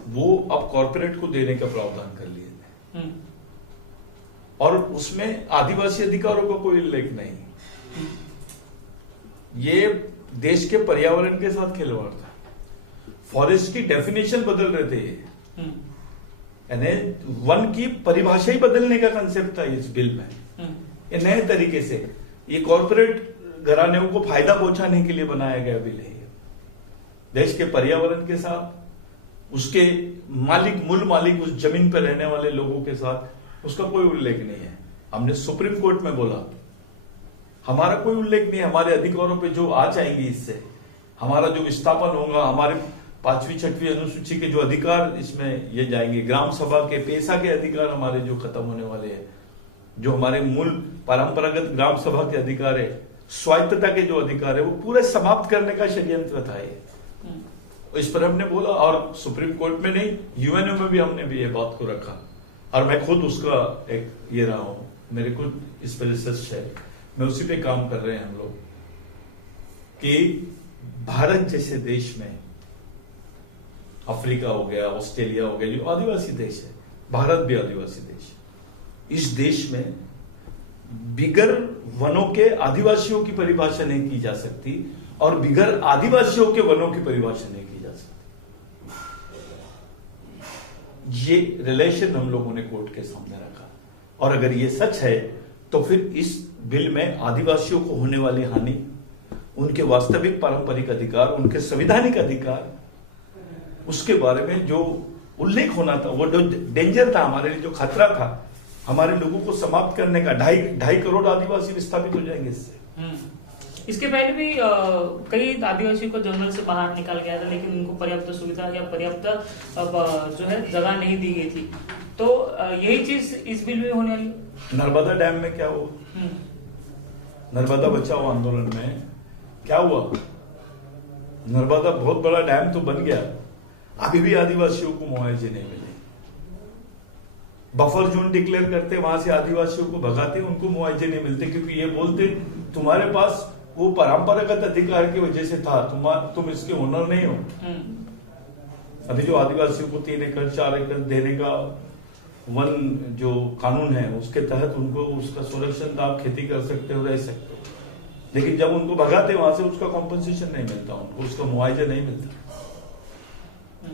वो अब कॉर्पोरेट को देने का प्रावधान कर लिए थे, और उसमें आदिवासी अधिकारों का कोई उल्लेख नहीं। ये देश के पर्यावरण के साथ खिलवाड़ था। फॉरेस्ट की डेफिनेशन बदल रहे थे, यानी वन की परिभाषा ही बदलने का कंसेप्ट था इस बिल में। ये नए तरीके से ये कॉर्पोरेट घरानों को फायदा पहुंचाने के लिए बनाया गया बिल है। देश के पर्यावरण के साथ, उसके मूल मालिक उस जमीन पर रहने वाले लोगों के साथ उसका कोई उल्लेख नहीं है। हमने सुप्रीम कोर्ट में बोला, हमारा कोई उल्लेख नहीं हमारे अधिकारों पे जो आ जाएंगे इससे, हमारा जो विस्थापन होगा, हमारे 5वीं 6वीं अनुसूची के जो अधिकार इसमें ये जाएंगे, ग्राम सभा के पेशा के अधिकार हमारे जो खत्म होने वाले हैं, जो हमारे मूल परंपरागत ग्राम सभा के अधिकार है, स्वायत्तता के जो अधिकार है, वो पूरे समाप्त करने का षड्यंत्र था ये। इस पर हमने बोला, और सुप्रीम कोर्ट में नहीं, यूएनओ में भी हमने भी ये बात को रखा, और मैं खुद उसका एक ये रहा हूं, मेरे को इस पर रिसर्च है, मैं उसी पे काम कर रहे हैं हम लोग, कि भारत जैसे देश में, अफ्रीका हो गया, ऑस्ट्रेलिया हो गया, जो आदिवासी देश है, भारत भी आदिवासी देश है, इस देश में बिगर वनों के आदिवासियों की परिभाषा नहीं की जा सकती, और बिगर आदिवासियों के वनों की परिभाषा नहीं की जा सकती। ये रिलेशन हम लोगों ने कोर्ट के सामने रखा, और अगर ये सच है तो फिर इस बिल में आदिवासियों को होने वाली हानि, उनके वास्तविक पारंपरिक अधिकार, उनके संवैधानिक अधिकार, उसके बारे में जो उल्लेख होना था, वो जो डेंजर था हमारे लिए, जो खतरा था हमारे लोगों को समाप्त करने का, 2.5 करोड़ आदिवासी विस्थापित हो जाएंगे इससे। इसके पहले भी कई आदिवासियों को जंगल से बाहर निकाल गया था, लेकिन उनको पर्याप्त सुविधा या पर्याप्त जो है जगह नहीं दी गई थी, तो यही चीज इस बिल में होने वाली। नर्मदा डैम में क्या हुआ, नर्मदा बचाओ आंदोलन में क्या हुआ, नर्मदा बहुत बड़ा डैम तो बन गया, अभी भी आदिवासियों को मुआवजे नहीं मिले। बफर जोन डिक्लेयर करते, वहां से आदिवासियों को भगाते, उनको मुआवजे नहीं मिलते, क्योंकि ये बोलते तुम्हारे पास वो परंपरागत अधिकार की वजह से था, तुम इसके ओनर नहीं हो। अभी जो आदिवासियों को 3 एकड़ 4 एकड़ देने का वन जो कानून है, उसके तहत उनको उसका संरक्षण था, आप खेती कर सकते हो, रह सकते हो, लेकिन जब उनको भगाते वहां से उसका कॉम्पनसेशन नहीं मिलता, उनको उसका मुआवजा नहीं मिलता।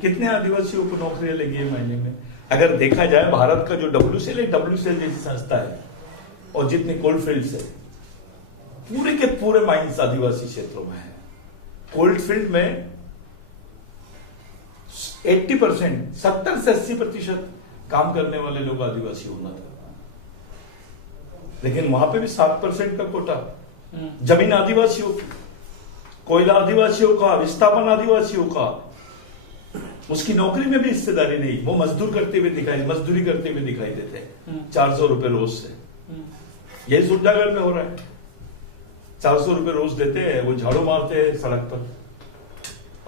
कितने आदिवासियों को नौकरियां लगी है महीने में? अगर देखा जाए भारत का जो WCL जैसी संस्था है, और जितने कोलफील्ड्स है, पूरे के पूरे माइंस आदिवासी क्षेत्रों में है। कोलफील्ड में 80%, 70 से 80% काम करने वाले लोग आदिवासी होना था, लेकिन वहां पे भी 7% का कोटा, जमीन आदिवासियों की, कोयला आदिवासियों का, विस्थापन आदिवासियों का, उसकी नौकरी में भी हिस्सेदारी नहीं, वो मजदूरी करते हुए दिखाई देते हैं 400 रुपए रोज से। यही सुरजागढ़ में हो रहा है, 400 रुपए रोज देते हैं, वो झाड़ू मारते हैं सड़क पर,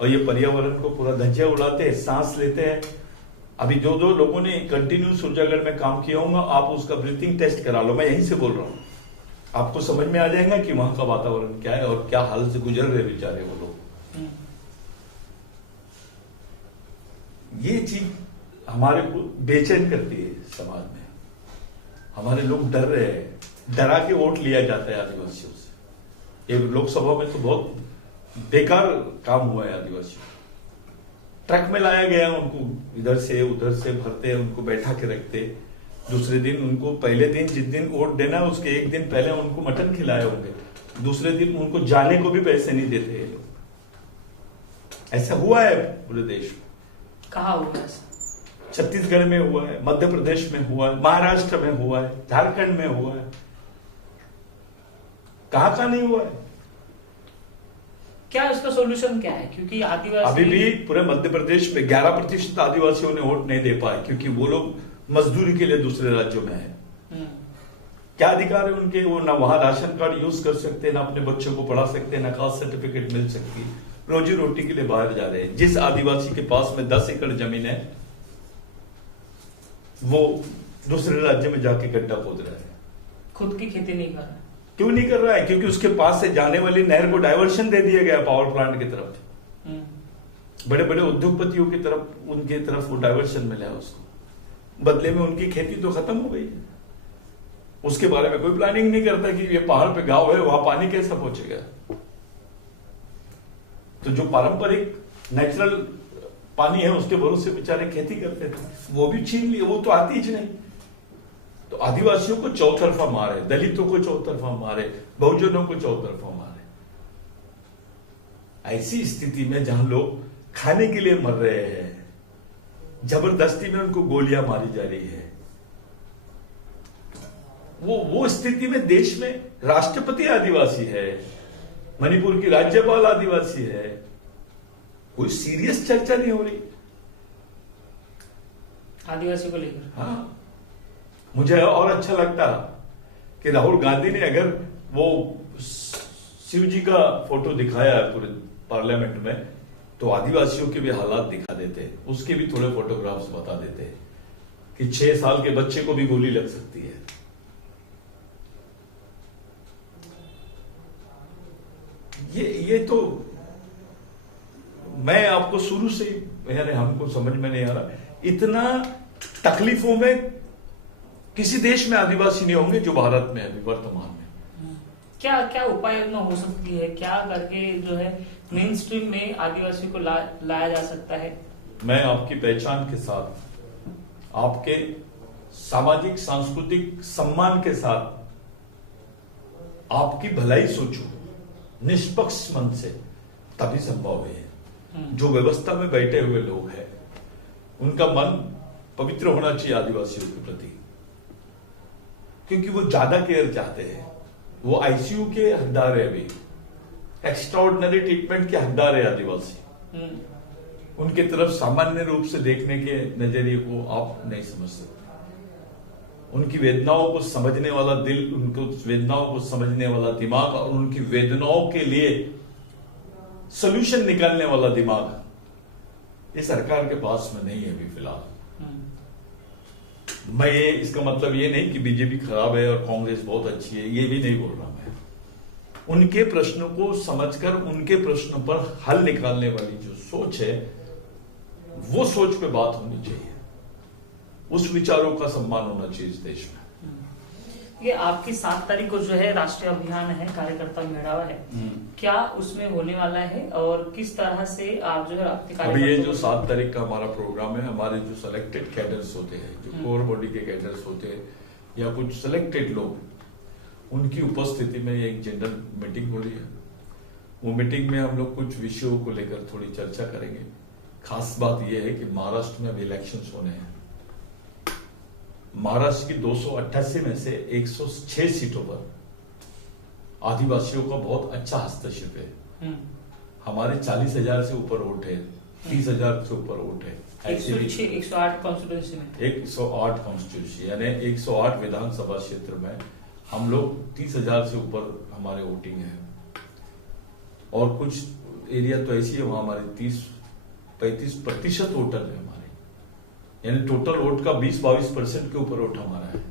और ये पर्यावरण को पूरा धज्जिया उड़ाते हैं, सांस लेते हैं। अभी जो लोगों ने कंटिन्यू सुरजागढ़ में काम किया होगा, आप उसका ब्रीथिंग टेस्ट करा लो, मैं यहीं से बोल रहा हूं, आपको समझ में आ जाएगा कि वहां का वातावरण क्या है और क्या हाल से गुजर रहे बेचारे वो लोग। ये चीज हमारे को बेचैन करती है समाज में, हमारे लोग डर रहे हैं, डरा के वोट लिया जाता है आदिवासियों से। ये लोकसभा में तो बहुत बेकार काम हुआ है आदिवासियों, ट्रक में लाया गया, उनको इधर से उधर से भरते, उनको बैठा के रखते, दूसरे दिन उनको, पहले दिन जिस दिन वोट देना उसके एक दिन पहले उनको मटन खिलाए होंगे, दूसरे दिन उनको जाने को भी पैसे नहीं देते ये लोग। ऐसा हुआ है पूरे देश में। कहाँ हुआ है? छत्तीसगढ़ में हुआ है, मध्य प्रदेश में हुआ है, महाराष्ट्र में हुआ है, झारखंड में हुआ है, कहाँ नहीं हुआ है? क्या इसका सॉल्यूशन क्या है? क्योंकि आदिवासी अभी भी पूरे मध्य प्रदेश में 11% आदिवासियों ने वोट नहीं दे पाए, क्योंकि वो लोग मजदूरी के लिए दूसरे राज्यों में है। क्या अधिकार है उनके? वो ना वहां राशन कार्ड यूज कर सकते, ना अपने बच्चों को पढ़ा सकते, ना कास्ट सर्टिफिकेट मिल सकती, रोजी रोटी के लिए बाहर जा रहे हैं। जिस आदिवासी के पास में 10 एकड़ जमीन है, वो दूसरे राज्य में जाके गड्ढा खोद रहा है, खुद की खेती नहीं कर रहा। क्यों नहीं कर रहा है? क्योंकि उसके पास से जाने वाली नहर को डायवर्शन दे दिया गया पावर प्लांट की तरफ, बड़े बड़े उद्योगपतियों की तरफ, उनकी तरफ वो डायवर्शन मिला है उसको, बदले में उनकी खेती तो खत्म हो गई है। उसके बारे में कोई प्लानिंग नहीं करता कि ये पहाड़ पे गांव है, वहां पानी कैसा पहुंचेगा। तो जो पारंपरिक नेचुरल पानी है उसके भरोसे बेचारे खेती करते थे, वो भी छीन लिए, वो तो आती ही नहीं। तो आदिवासियों को चौतरफा मारे, दलितों को चौतरफा मारे, बहुजनों को चौतरफा मारे। ऐसी स्थिति में जहां लोग खाने के लिए मर रहे हैं, जबरदस्ती में उनको गोलियां मारी जा रही है, वो स्थिति में देश में राष्ट्रपति आदिवासी है, मणिपुर की राज्यपाल आदिवासी है, कोई सीरियस चर्चा नहीं हो रही आदिवासी को लेकर। हाँ, मुझे और अच्छा लगता कि राहुल गांधी ने अगर वो शिव जी का फोटो दिखाया है पूरे पार्लियामेंट में, तो आदिवासियों के भी हालात दिखा देते, उसके भी थोड़े फोटोग्राफ्स बता देते कि 6 साल के बच्चे को भी गोली लग सकती है। ये तो मैं आपको शुरू से ही, यानी हमको समझ में नहीं आ रहा, इतना तकलीफों में किसी देश में आदिवासी नहीं होंगे जो भारत में अभी वर्तमान में। क्या क्या उपाय योजना हो सकती है, क्या करके जो है मेन स्ट्रीम में आदिवासी को लाया जा सकता है? मैं आपकी पहचान के साथ, आपके सामाजिक सांस्कृतिक सम्मान के साथ आपकी भलाई सोचूं निष्पक्ष मन से, तभी संभव है। जो व्यवस्था में बैठे हुए लोग हैं उनका मन पवित्र होना चाहिए आदिवासियों के प्रति, क्योंकि वो ज्यादा केयर चाहते हैं। वो आईसीयू के हकदार है, अभी एक्स्ट्राऑर्डिनरी ट्रीटमेंट के हकदार है आदिवासी। उनके तरफ सामान्य रूप से देखने के नजरिए को आप नहीं समझ सकते। उनकी वेदनाओं को समझने वाला दिल, उनको वेदनाओं को समझने वाला दिमाग और उनकी वेदनाओं के लिए सॉल्यूशन निकालने वाला दिमाग इस सरकार के पास में नहीं है अभी फिलहाल। मैं इसका मतलब ये नहीं कि बीजेपी खराब है और कांग्रेस बहुत अच्छी है, ये भी नहीं बोल रहा मैं। उनके प्रश्नों को समझकर उनके प्रश्नों पर हल निकालने वाली जो सोच है, वो सोच पे बात होनी चाहिए, उस विचारों का सम्मान होना चाहिए इस देश में। ये आपकी 7 तारीख को जो है राष्ट्रीय अभियान है, कार्यकर्ता मेळावा है, क्या उसमें होने वाला है और किस तरह से आप जो है अभी ये जो 7 तारीख का हमारा प्रोग्राम है, हमारे जो सिलेक्टेड कैडर्स होते हैं, जो कोर बॉडी के कैडर्स होते हैं या कुछ सिलेक्टेड लोग, उनकी उपस्थिति में एक जनरल मीटिंग हो रही है। वो मीटिंग में हम लोग कुछ विषयों को लेकर थोड़ी चर्चा करेंगे। खास बात यह है कि महाराष्ट्र में अभी इलेक्शंस होने हैं। महाराष्ट्र की 288 में से 106 सीटों पर आदिवासियों का बहुत अच्छा हस्तक्षेप है। हमारे 40,000 से ऊपर वोट है, 30,000 से ऊपर वोट है। 108 कॉन्स्टिट्यूंसी में 108 कॉन्स्टिट्यूंसी यानी 108 विधानसभा क्षेत्र में हम लोग 30,000 से ऊपर हमारे वोटिंग है। और कुछ एरिया तो ऐसी है वहां हमारे 30-35% वोटर है हमारे, यानी टोटल वोट का 20-22% के ऊपर वोट हमारा है।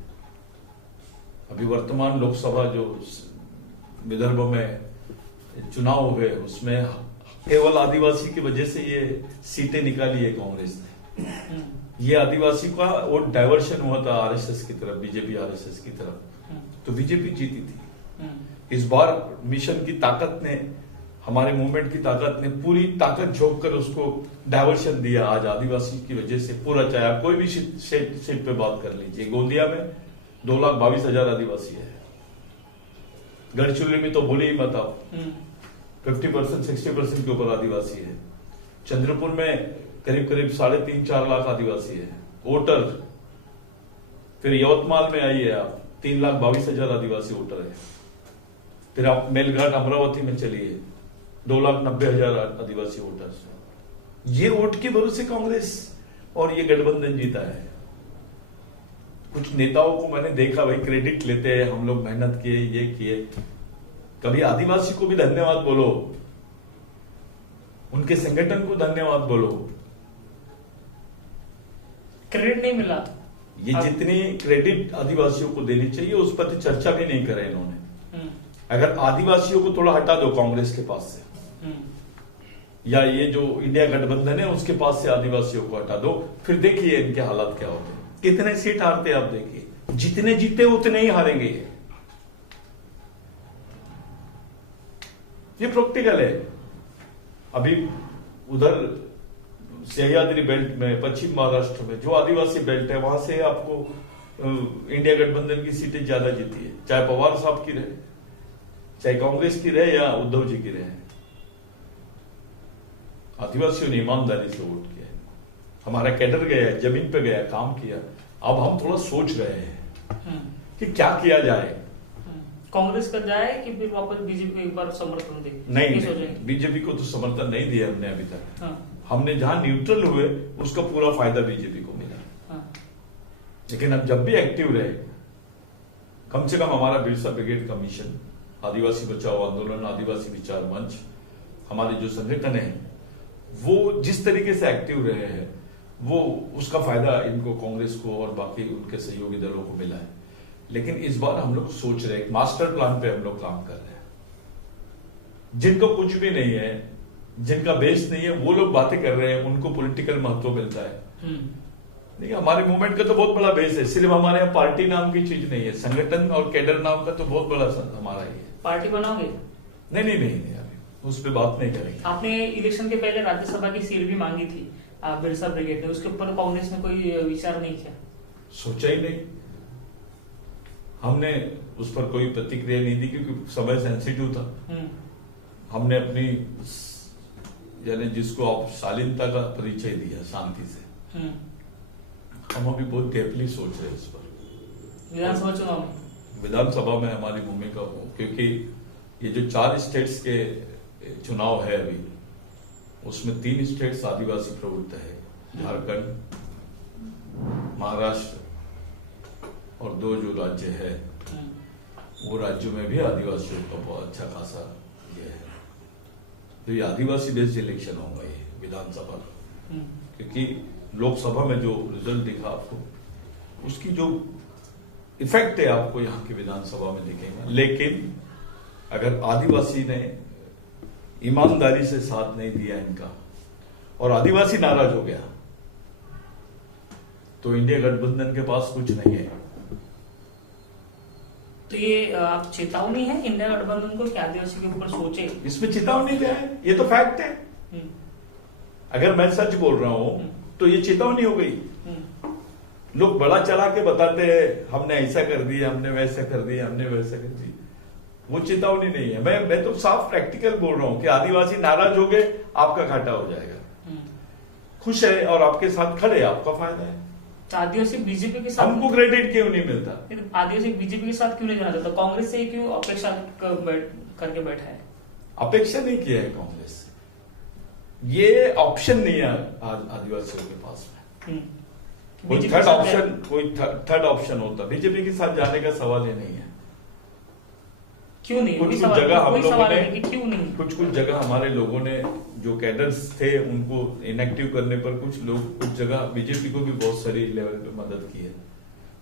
अभी वर्तमान लोकसभा जो विदर्भ में चुनाव हुए उसमें केवल आदिवासी की वजह से ये सीटें निकाली है कांग्रेस ने। ये आदिवासी का वोट डाइवर्शन हुआ था आरएसएस की तरफ, बीजेपी आरएसएस की तरफ, तो बीजेपी जीती थी। इस बार मिशन की ताकत ने, हमारे मूवमेंट की ताकत ने पूरी ताकत झोंक कर उसको डाइवर्शन दिया। आज आदिवासी की वजह से पूरा, चाहे आप कोई भी सीट पे बात कर लीजिए, गोंदिया में 2,22,000 आदिवासी है, गढ़चिरौली में तो बोले ही मत आप, 50% 60% के ऊपर आदिवासी है। चंद्रपुर में करीब 3.5-4 लाख आदिवासी है वोटर। फिर यवतमाल में आइए आप, 3,22,000 आदिवासी वोटर है। फिर आप मेलघाट अमरावती में चलिए, 2,90,000 आदिवासी वोटर्स। ये वोट के भरोसे कांग्रेस और ये गठबंधन जीता है। कुछ नेताओं को मैंने देखा, भाई क्रेडिट लेते हैं, हम लोग मेहनत किए, ये किए। कभी आदिवासी को भी धन्यवाद बोलो, उनके संगठन को धन्यवाद बोलो। क्रेडिट नहीं मिला। ये जितनी क्रेडिट आदिवासियों को देनी चाहिए उस पर तो चर्चा भी नहीं करे इन्होंने। अगर आदिवासियों को थोड़ा हटा दो कांग्रेस के पास से, या ये जो इंडिया गठबंधन है उसके पास से आदिवासियों को हटा दो, फिर देखिए इनके हालात क्या होते हैं। कितने सीट हारते आप देखिए, जितने जीते उतने ही हारेंगे। ये प्रैक्टिकल है। अभी उधर सह्याद्री बेल्ट में, पश्चिम महाराष्ट्र में जो आदिवासी बेल्ट है, वहां से आपको इंडिया गठबंधन की सीटें ज्यादा जीती है, चाहे पवार साहब की रहे, चाहे कांग्रेस की रहे या उद्धव जी की रहे। आदिवासियों ने ईमानदारी से वोट किया, हमारा कैडर गया, जमीन पे गया, काम किया। अब हम थोड़ा सोच रहे हैं कि क्या किया जाए। कांग्रेस का जाए कि फिर वापस बीजेपी को एक बार समर्थन दे? नहीं, बीजेपी को तो समर्थन नहीं दिया हमने अभी तक। हमने जहां न्यूट्रल हुए उसका पूरा फायदा बीजेपी को मिला। लेकिन अब जब भी एक्टिव रहे, कम से कम हमारा बिरसा ब्रिगेड का मिशन, आदिवासी बचाओ आंदोलन, आदिवासी विचार मंच, हमारे जो संगठन है वो जिस तरीके से एक्टिव रहे हैं, वो उसका फायदा इनको, कांग्रेस को और बाकी उनके सहयोगी दलों को मिला है। लेकिन इस बार हम लोग सोच रहे हैं, मास्टर प्लान पे हम लोग काम कर रहे हैं। जिनको कुछ भी नहीं है, जिनका बेस नहीं है, वो लोग बातें कर रहे हैं, उनको पॉलिटिकल महत्व मिलता है। नहीं, हमारे मूवमेंट का तो बहुत बड़ा बेस है। सिर्फ हमारे यहाँ पार्टी नाम की चीज नहीं है, संगठन और कैडर नाम का तो बहुत बड़ा हमारा ही है। पार्टी बनाओगे? नहीं, अभी उस पर बात नहीं करेंगे। आपने इलेक्शन के पहले राज्यसभा की सीट भी मांगी थी बिरसा ब्रिगेड ने, उसके ऊपर कांग्रेस ने कोई विचार नहीं किया? सोचा ही नहीं, हमने उस पर कोई प्रतिक्रिया नहीं दी क्योंकि समय सेंसिटिव था। हमने अपनी, यानी जिसको आप शालीनता का परिचय दिया, शांति से। हम अभी बहुत डीपली सोच रहे हैं इस पर। विधानसभा चुनाव में? विधानसभा में हमारी भूमिका हो, क्योंकि ये जो 4 स्टेट्स के चुनाव है अभी, उसमें 3 स्टेट्स आदिवासी प्रभुत्व है, झारखंड, महाराष्ट्र, और 2 जो राज्य है वो राज्यों में भी आदिवासियों का बहुत अच्छा खासा ये है। तो ये आदिवासी बेस्ड इलेक्शन होगा ये विधानसभा, क्योंकि लोकसभा में जो रिजल्ट दिखा आपको, उसकी जो इफेक्ट है आपको यहाँ की विधानसभा में दिखेगा। लेकिन अगर आदिवासी ने ईमानदारी से साथ नहीं दिया इनका, और आदिवासी नाराज हो गया, तो इंडिया गठबंधन के पास कुछ नहीं है। तो ये आप चेतावनी है इंडिया गठबंधन को कि आदिवासी के ऊपर सोचे? इसमें चेतावनी क्या है, ये तो फैक्ट है। अगर मैं सच बोल रहा हूं तो ये चेतावनी हो गई। लोग बड़ा चला के बताते हैं, हमने ऐसा कर दिया, हमने वैसा कर दिया, हमने वैसा कर दिया, वो चेतावनी नहीं है। मैं तो साफ प्रैक्टिकल बोल रहा हूं कि आदिवासी नाराज हो गए, आपका घाटा हो जाएगा। खुश है और आपके साथ खड़े, आपका फायदा है। आदिवासी बीजेपी के साथ हमको क्रेडिट क्यों नहीं मिलता? आदिवासी बीजेपी के साथ क्यों नहीं जाना चाहता? कांग्रेस से क्यों अपेक्षा करके बैठा है? अपेक्षा नहीं किया है कांग्रेस से, ये ऑप्शन नहीं है आदिवासियों के पास में। कोई थर्ड ऑप्शन होता, बीजेपी के साथ जाने का सवाल ही नहीं है। क्यों नहीं? कुछ जगह हम लोगों ने, क्यों नहीं? कुछ जगह हमारे लोगों ने, जो कैडर्स थे, उनको इनएक्टिव करने पर कुछ जगह बीजेपी को भी बहुत सारी लेवल पे मदद की है,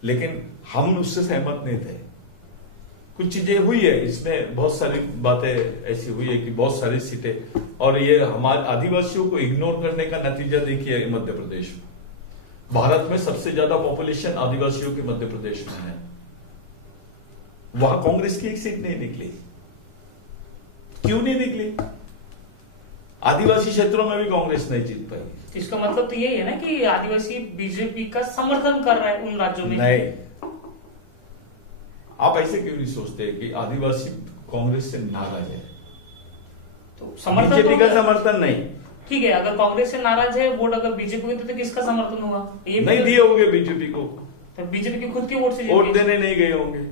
लेकिन हम उससे सहमत नहीं थे। कुछ चीजें हुई है इसमें, बहुत सारी बातें ऐसी हुई है कि बहुत सारी सीटें, और ये हमारे आदिवासियों को इग्नोर करने का नतीजा देखिए मध्य प्रदेश में। भारत में सबसे ज्यादा पॉपुलेशन आदिवासियों के मध्य प्रदेश में है, वहां कांग्रेस की एक सीट नहीं निकली। क्यों नहीं निकली? आदिवासी क्षेत्रों में भी कांग्रेस नहीं जीत पाई। इसका मतलब तो यही है ना कि आदिवासी बीजेपी का समर्थन कर रहा है उन राज्यों में। नहीं, आप ऐसे क्यों नहीं सोचते कि आदिवासी कांग्रेस से नाराज है? तो समर्थन बीजेपी का समर्थन नहीं। ठीक है, अगर कांग्रेस से नाराज है, वोट अगर बीजेपी को, तो किसका समर्थन होगा? ये नहीं दिए होंगे बीजेपी को, तो बीजेपी की खुद की वोट से वोट देने नहीं गए होंगे।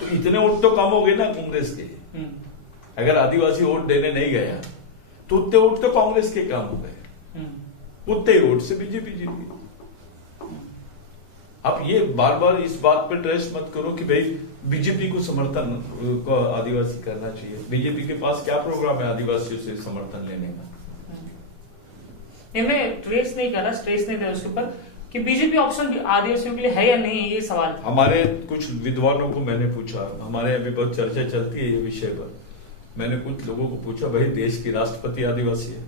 तो इतने वोट तो कम हो गए ना कांग्रेस के। अगर आदिवासी वोट देने नहीं गया तो उतने वोट तो कांग्रेस के कम हो गए, उतने वोट से बीजेपी जीत गई। आप ये बार बार इस बात पर ट्रेस मत करो कि भाई बीजेपी को समर्थन को आदिवासी करना चाहिए। बीजेपी के पास क्या प्रोग्राम है आदिवासियों से समर्थन लेने का? मैं ट्रेस नहीं कर रहा, स्ट्रेस नहीं दे उसके ऊपर कि बीजेपी ऑप्शन आदिवासियों के लिए है या नहीं, ये सवाल। हमारे कुछ विद्वानों को मैंने पूछा, हमारे अभी बहुत चर्चा चलती है ये विषय पर, मैंने कुछ लोगों को पूछा, भाई देश की राष्ट्रपति आदिवासी है,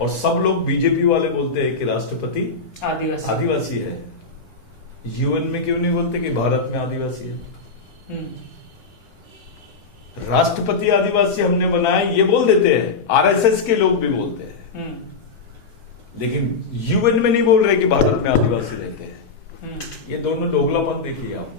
और सब लोग बीजेपी वाले बोलते हैं कि राष्ट्रपति आदिवासी है। यूएन में क्यों नहीं बोलते कि भारत में आदिवासी है? राष्ट्रपति आदिवासी हमने बनाया ये बोल देते हैं, आरएसएस के लोग भी बोलते हैं, लेकिन यूएन में नहीं बोल रहे कि भारत में आदिवासी रहते हैं। ये दोनों दोगलापन देखिए आप।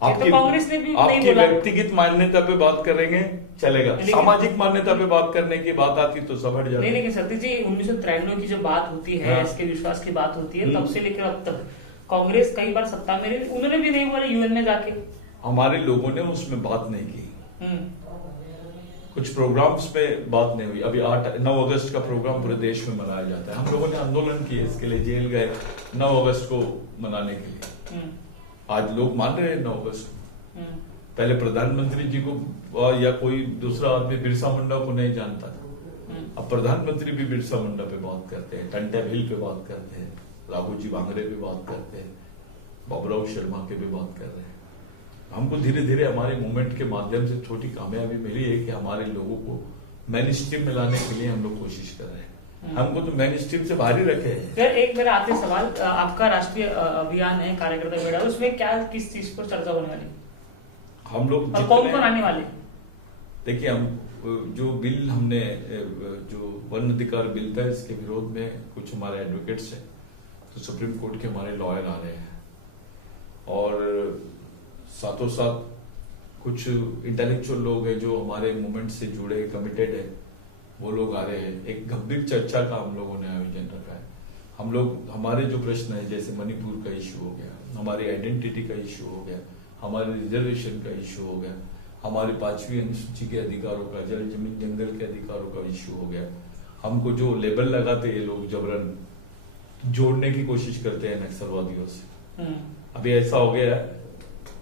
तो कांग्रेस ने भी आपकी व्यक्तिगत मान्यता पे बात करेंगे चलेगा, सामाजिक मान्यता पे बात करने की बात आती तो सब हट जाता। नहीं, लेकिन सतीश जी 1993 की जो बात होती है, इसके विश्वास की बात होती है, तब से लेकर अब तक कांग्रेस कई बार सत्ता में रही, उन्होंने भी नहीं बोला यूएन में जाके। हमारे लोगों ने उसमें बात नहीं की, कुछ प्रोग्राम्स पे बात नहीं हुई। अभी 9 अगस्त का प्रोग्राम पूरे देश में मनाया जाता है, हम लोगों ने आंदोलन किए इसके लिए, जेल गए 9 अगस्त को मनाने के लिए। आज लोग मान रहे हैं 9 अगस्त। पहले प्रधानमंत्री जी को या कोई दूसरा आदमी बिरसा मुंडा को नहीं जानता था, अब प्रधानमंत्री भी बिरसा मुंडा पे बात करते हैं, टंटा भील पे बात करते हैं, राघोजी भांगरे पे बात करते हैं, बाबूराव शर्मा के भी बात कर रहे हैं। हमको धीरे धीरे हमारे मूवमेंट के माध्यम से छोटी कामयाबी मिली है कि हमारे लोगों को मेन स्ट्रीम में लाने के लिए हम लोग कोशिश कर रहे हैं। हमको तो मेन स्ट्रीम से बाहर ही रखे हैं। फिर एक मेरा आखिरी सवाल, आपका राष्ट्रीय अभियान है कार्यकर्ता मेड़ा, उसमें क्या किस चीज पर चर्चा होने वाली, हम लोग कौन कौन आने वाले? देखिए, हम जो बिल हमने जो वन अधिकार बिल था, इसके विरोध में कुछ हमारे एडवोकेट्स हैं, तो सुप्रीम कोर्ट के हमारे लॉयर आ रहे हैं, और साथों साथ कुछ इंटेलेक्चुअल लोग हैं जो हमारे मूवमेंट से जुड़े कमिटेड है, वो लोग आ रहे हैं। एक गंभीर चर्चा का हम लोगों ने आयोजन रखा है। हम लोग, हमारे जो प्रश्न है, जैसे मणिपुर का इश्यू हो गया, हमारी आइडेंटिटी का इश्यू हो गया, हमारे रिजर्वेशन का इश्यू हो गया, हमारे 5वीं अनुसूची के अधिकारों का, जल जमीन जंगल के अधिकारों का इश्यू हो गया। हमको जो लेबल लगाते हैं लोग, जबरन जोड़ने की कोशिश करते हैं नक्सलवादियों से। अभी ऐसा हो गया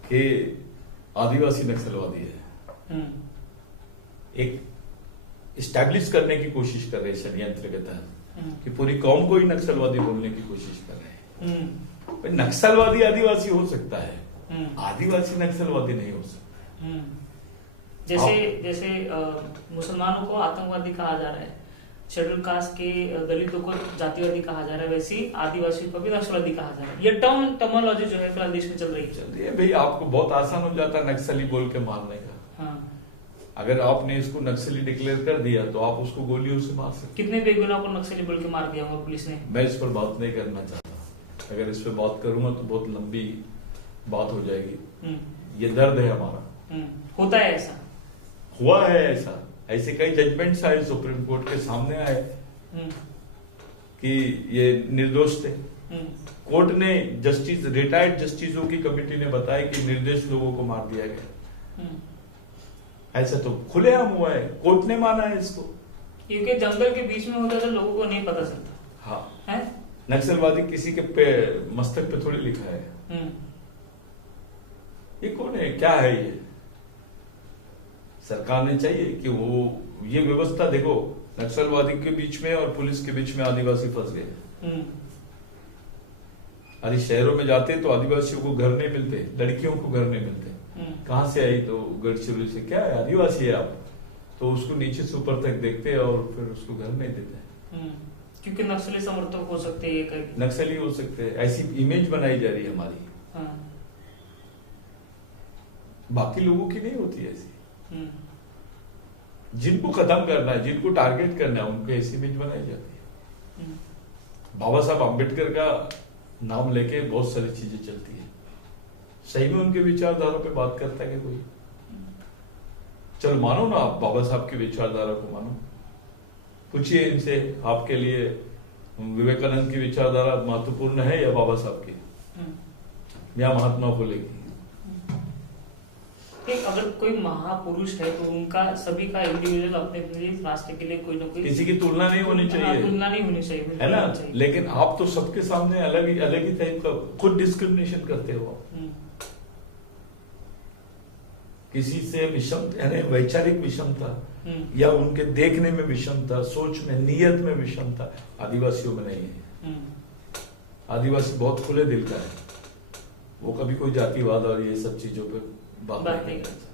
कि आदिवासी नक्सलवादी है, एक इस्टेब्लिश करने की कोशिश कर रहे हैं षड्यंत्र के तहत, कि पूरी कौम को ही नक्सलवादी बोलने की कोशिश कर रहे हैं। नक्सलवादी आदिवासी हो सकता है, आदिवासी नक्सलवादी नहीं हो सकता। जैसे मुसलमानों को आतंकवादी कहा जा रहा है, शेड्यूल कास्ट के दलितों को जातिवादी कहा जा रहा है, वैसे ही आदिवासियों को भी नक्सलवादी कहा जा रहा है। ये टर्मिनोलॉजी जो है फिलहाल देश में चल रही है। भाई, आपको बहुत आसान हो जाता है नक्सली बोल के मारने का। हाँ। अगर आपने इसको नक्सली डिक्लेयर कर दिया तो आप उसको गोलियों से मार सकते। कितने बेगुनाह को नक्सली बोल के मार दिया होगा पुलिस ने? मैं इस पर बात नहीं करना चाहता, अगर इस पर बात करूंगा तो बहुत लंबी बात हो जाएगी। ये दर्द है हमारा। होता है ऐसा, हुआ है ऐसा, ऐसे कई जजमेंट्स आए सुप्रीम कोर्ट के सामने आए कि ये निर्दोष थे। कोर्ट ने रिटायर्ड जस्टिसों की कमेटी ने बताया कि निर्दोष लोगों को मार दिया गया। ऐसा तो खुलेआम हुआ है, कोर्ट ने माना है इसको। क्योंकि जंगल के बीच में होता तो लोगों को नहीं पता चलता। हाँ है? नक्सलवादी किसी के मस्तक पे थोड़ी लिखा है। ये कौन है, क्या है ये? सरकार ने चाहिए कि वो ये व्यवस्था, देखो नक्सलवादी के बीच में और पुलिस के बीच में आदिवासी फंस गए। अरे शहरों में जाते तो आदिवासियों को घर नहीं मिलते, लड़कियों को घर नहीं मिलते। कहां से आई तो गढ़चिरौली से, क्या है आदिवासी है आप, तो उसको नीचे से ऊपर तक देखते हैं और फिर उसको घर नहीं देते। क्योंकि नक्सली समर्थक हो सकते हैं, नक्सली हो सकते हैं, ऐसी इमेज बनाई जा रही है हमारी। बाकी लोगों की नहीं होती ऐसी। जिनको खत्म करना है, जिनको टारगेट करना है, उनको ऐसी इमेज बनाई जाती है। बाबा साहब अम्बेडकर का नाम लेके बहुत सारी चीजें चलती है। सही में उनके विचारधारा पे बात करता है कि कोई? चलो मानो ना, आप बाबा साहब की विचारधारा को मानो, पूछिए इनसे, आपके लिए विवेकानंद की विचारधारा महत्वपूर्ण है या बाबा साहब की या महात्मा फुले की? अगर कोई महापुरुष है तो उनका सभी का इंडिविजुअल अपने रास्ते के लिए कोई ना कोई, किसी की तुलना नहीं होनी चाहिए। तुलना नहीं होनी चाहिए, है ना? लेकिन आप तो सबके सामने अलग ही टाइप का खुद डिस्क्रिमिनेशन करते हो। किसी से विषम, यानी वैचारिक विषमता या उनके देखने में विषमता, सोच में, नियत में विषमता आदिवासियों में नहीं है। आदिवासी बहुत खुले दिल का है, वो कभी कोई जातिवाद और ये सब चीजों पे बात नहीं करता।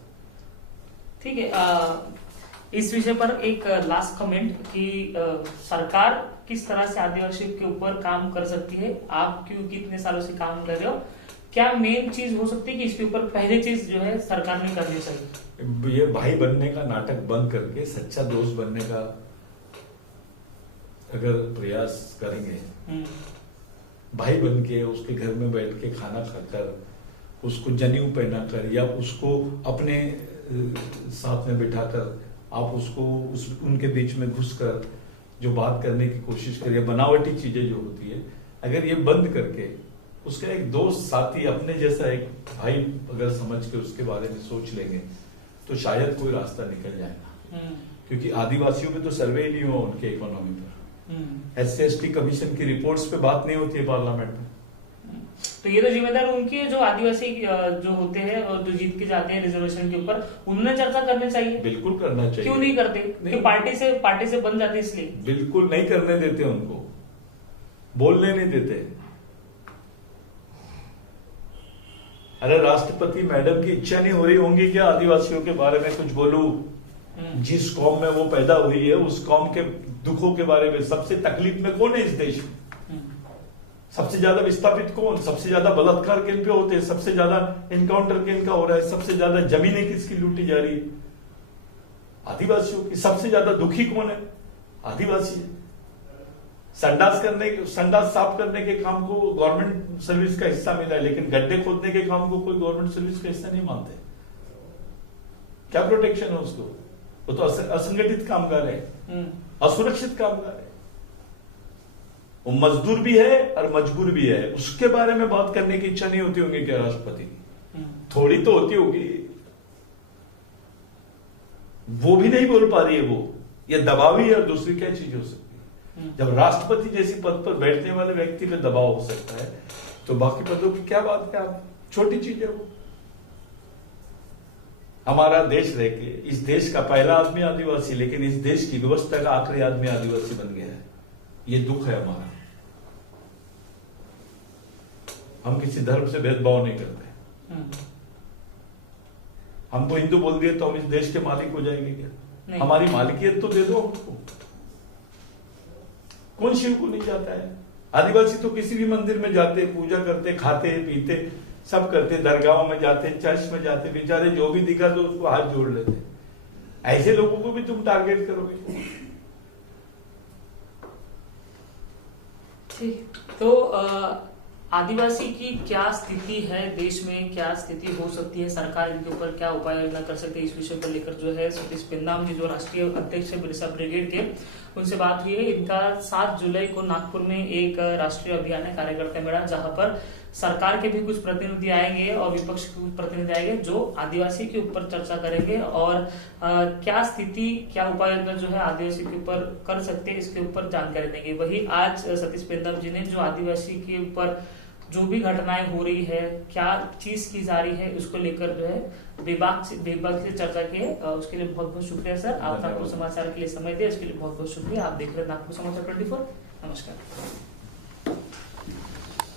ठीक है, इस विषय पर एक लास्ट कमेंट कि सरकार किस तरह से आदिवासियों के ऊपर काम कर सकती है? आप क्योंकि इतने सालों से काम कर रहे हो, क्या मेन चीज हो सकती है कि इसके ऊपर पहली चीज जो है सरकार ने करनी चाहिए? ये भाई बनने का नाटक बंद करके सच्चा दोस्त बनने का अगर प्रयास करेंगे, भाई बन के उसके घर में बैठ के खाना खाकर, उसको जनेऊ पहनाकर या उसको अपने साथ में बिठाकर आप उसको उनके बीच में घुसकर जो बात करने की कोशिश करिए, बनावटी चीजें जो होती है, अगर ये बंद करके उसका एक दोस्त साथी अपने जैसा एक भाई अगर समझ के उसके बारे में सोच लेंगे तो शायद कोई रास्ता निकल जाएगा। क्योंकि आदिवासियों पे तो सर्वे ही नहीं हुआ उनके इकोनॉमी पर। SC/ST कमीशन की रिपोर्ट्स पे बात नहीं होती है पार्लियामेंट में। तो ये तो जिम्मेदार उनकी है जो आदिवासी जो होते हैं और जो जीत के जाते हैं रिजर्वेशन के ऊपर, उनने चर्चा करनी चाहिए। बिल्कुल करना चाहिए। क्यों नहीं करते? नहीं। तो पार्टी से बन जाते इसलिए। बिल्कुल नहीं करने देते, उनको बोलने नहीं देते। अरे राष्ट्रपति मैडम की इच्छा नहीं हो रही होंगी क्या आदिवासियों के बारे में कुछ बोलूं? जिस कौम में वो पैदा हुई है उस कौम के दुखों के बारे में। सबसे तकलीफ में कौन है इस देश में? सबसे ज्यादा विस्थापित कौन? सबसे ज्यादा बलात्कार किन पे होते हैं? सबसे ज्यादा इनकाउंटर किन का हो रहा है? सबसे ज्यादा जमीनें किसकी लूटी जा रही है? आदिवासियों की। सबसे ज्यादा दुखी कौन है? आदिवासी है। संडास साफ करने के काम को गवर्नमेंट सर्विस का हिस्सा मिला है, लेकिन गड्ढे खोदने के काम को कोई गवर्नमेंट सर्विस का हिस्सा नहीं मानते। क्या प्रोटेक्शन है उसको? वो तो असंगठित कामगार है, असुरक्षित कामगार है। वो मजदूर भी है और मजबूर भी है। उसके बारे में बात करने की इच्छा नहीं होती होंगी क्या राष्ट्रपति की? थोड़ी तो होती होगी। वो भी नहीं बोल पा रही है। वो ये दबाव ही है और दूसरी क्या चीज हो सकती है? जब राष्ट्रपति जैसी पद पर बैठने वाले व्यक्ति पे दबाव हो सकता है तो बाकी पदों की क्या बात है? छोटी चीज है वो। हमारा देश रह के इस देश का पहला आदमी आदिवासी, लेकिन इस देश की व्यवस्था का आखिरी आदमी आदिवासी बन गया है। ये दुख है हमारा। हम किसी धर्म से भेदभाव नहीं करते। हमको हिंदू बोल दिए तो हम इस देश के मालिक हो जाएंगे क्या? हमारी मालिकियत तो दे दो हमको। कौन शिव को नहीं जाता है? आदिवासी तो किसी भी मंदिर में जाते, पूजा करते, खाते पीते, सब करते, दरगाहों में जाते, चर्च में जाते, बेचारे जो भी दिखा तो उसको हाथ जोड़ लेते। ऐसे लोगों को भी तुम टारगेट करोगे? ठीक। तो आदिवासी की क्या स्थिति है देश में, क्या स्थिति हो सकती है, सरकार इनके ऊपर क्या उपाय योजना कर सकती है, इस विषय पर लेकर जो है सतीश पेंदाम जी जो राष्ट्रीय अध्यक्ष है बिरसा ब्रिगेड के, उनसे बात हुई है। इनका 7 जुलाई को नागपुर में एक राष्ट्रीय अभियान है, कार्यकर्ता मेला, जहां पर सरकार के भी कुछ प्रतिनिधि आएंगे और विपक्ष के कुछ प्रतिनिधि आएंगे जो आदिवासी के ऊपर चर्चा करेंगे और क्या स्थिति, क्या उपाय योजना जो है आदिवासी के ऊपर कर सकते हैं, इसके ऊपर जानकारी देंगे। वही आज सतीश पेंदाम जी ने जो आदिवासी के ऊपर जो भी घटनाएं हो रही है, क्या चीज की जा रही है, उसको लेकर जो है विभाग से चर्चा की है। उसके लिए बहुत बहुत शुक्रिया सर। आप नागपुर समाचार के लिए समय दिया, इसके लिए बहुत बहुत शुक्रिया। आप देख रहे हैं नागपुर समाचार 24। नमस्कार।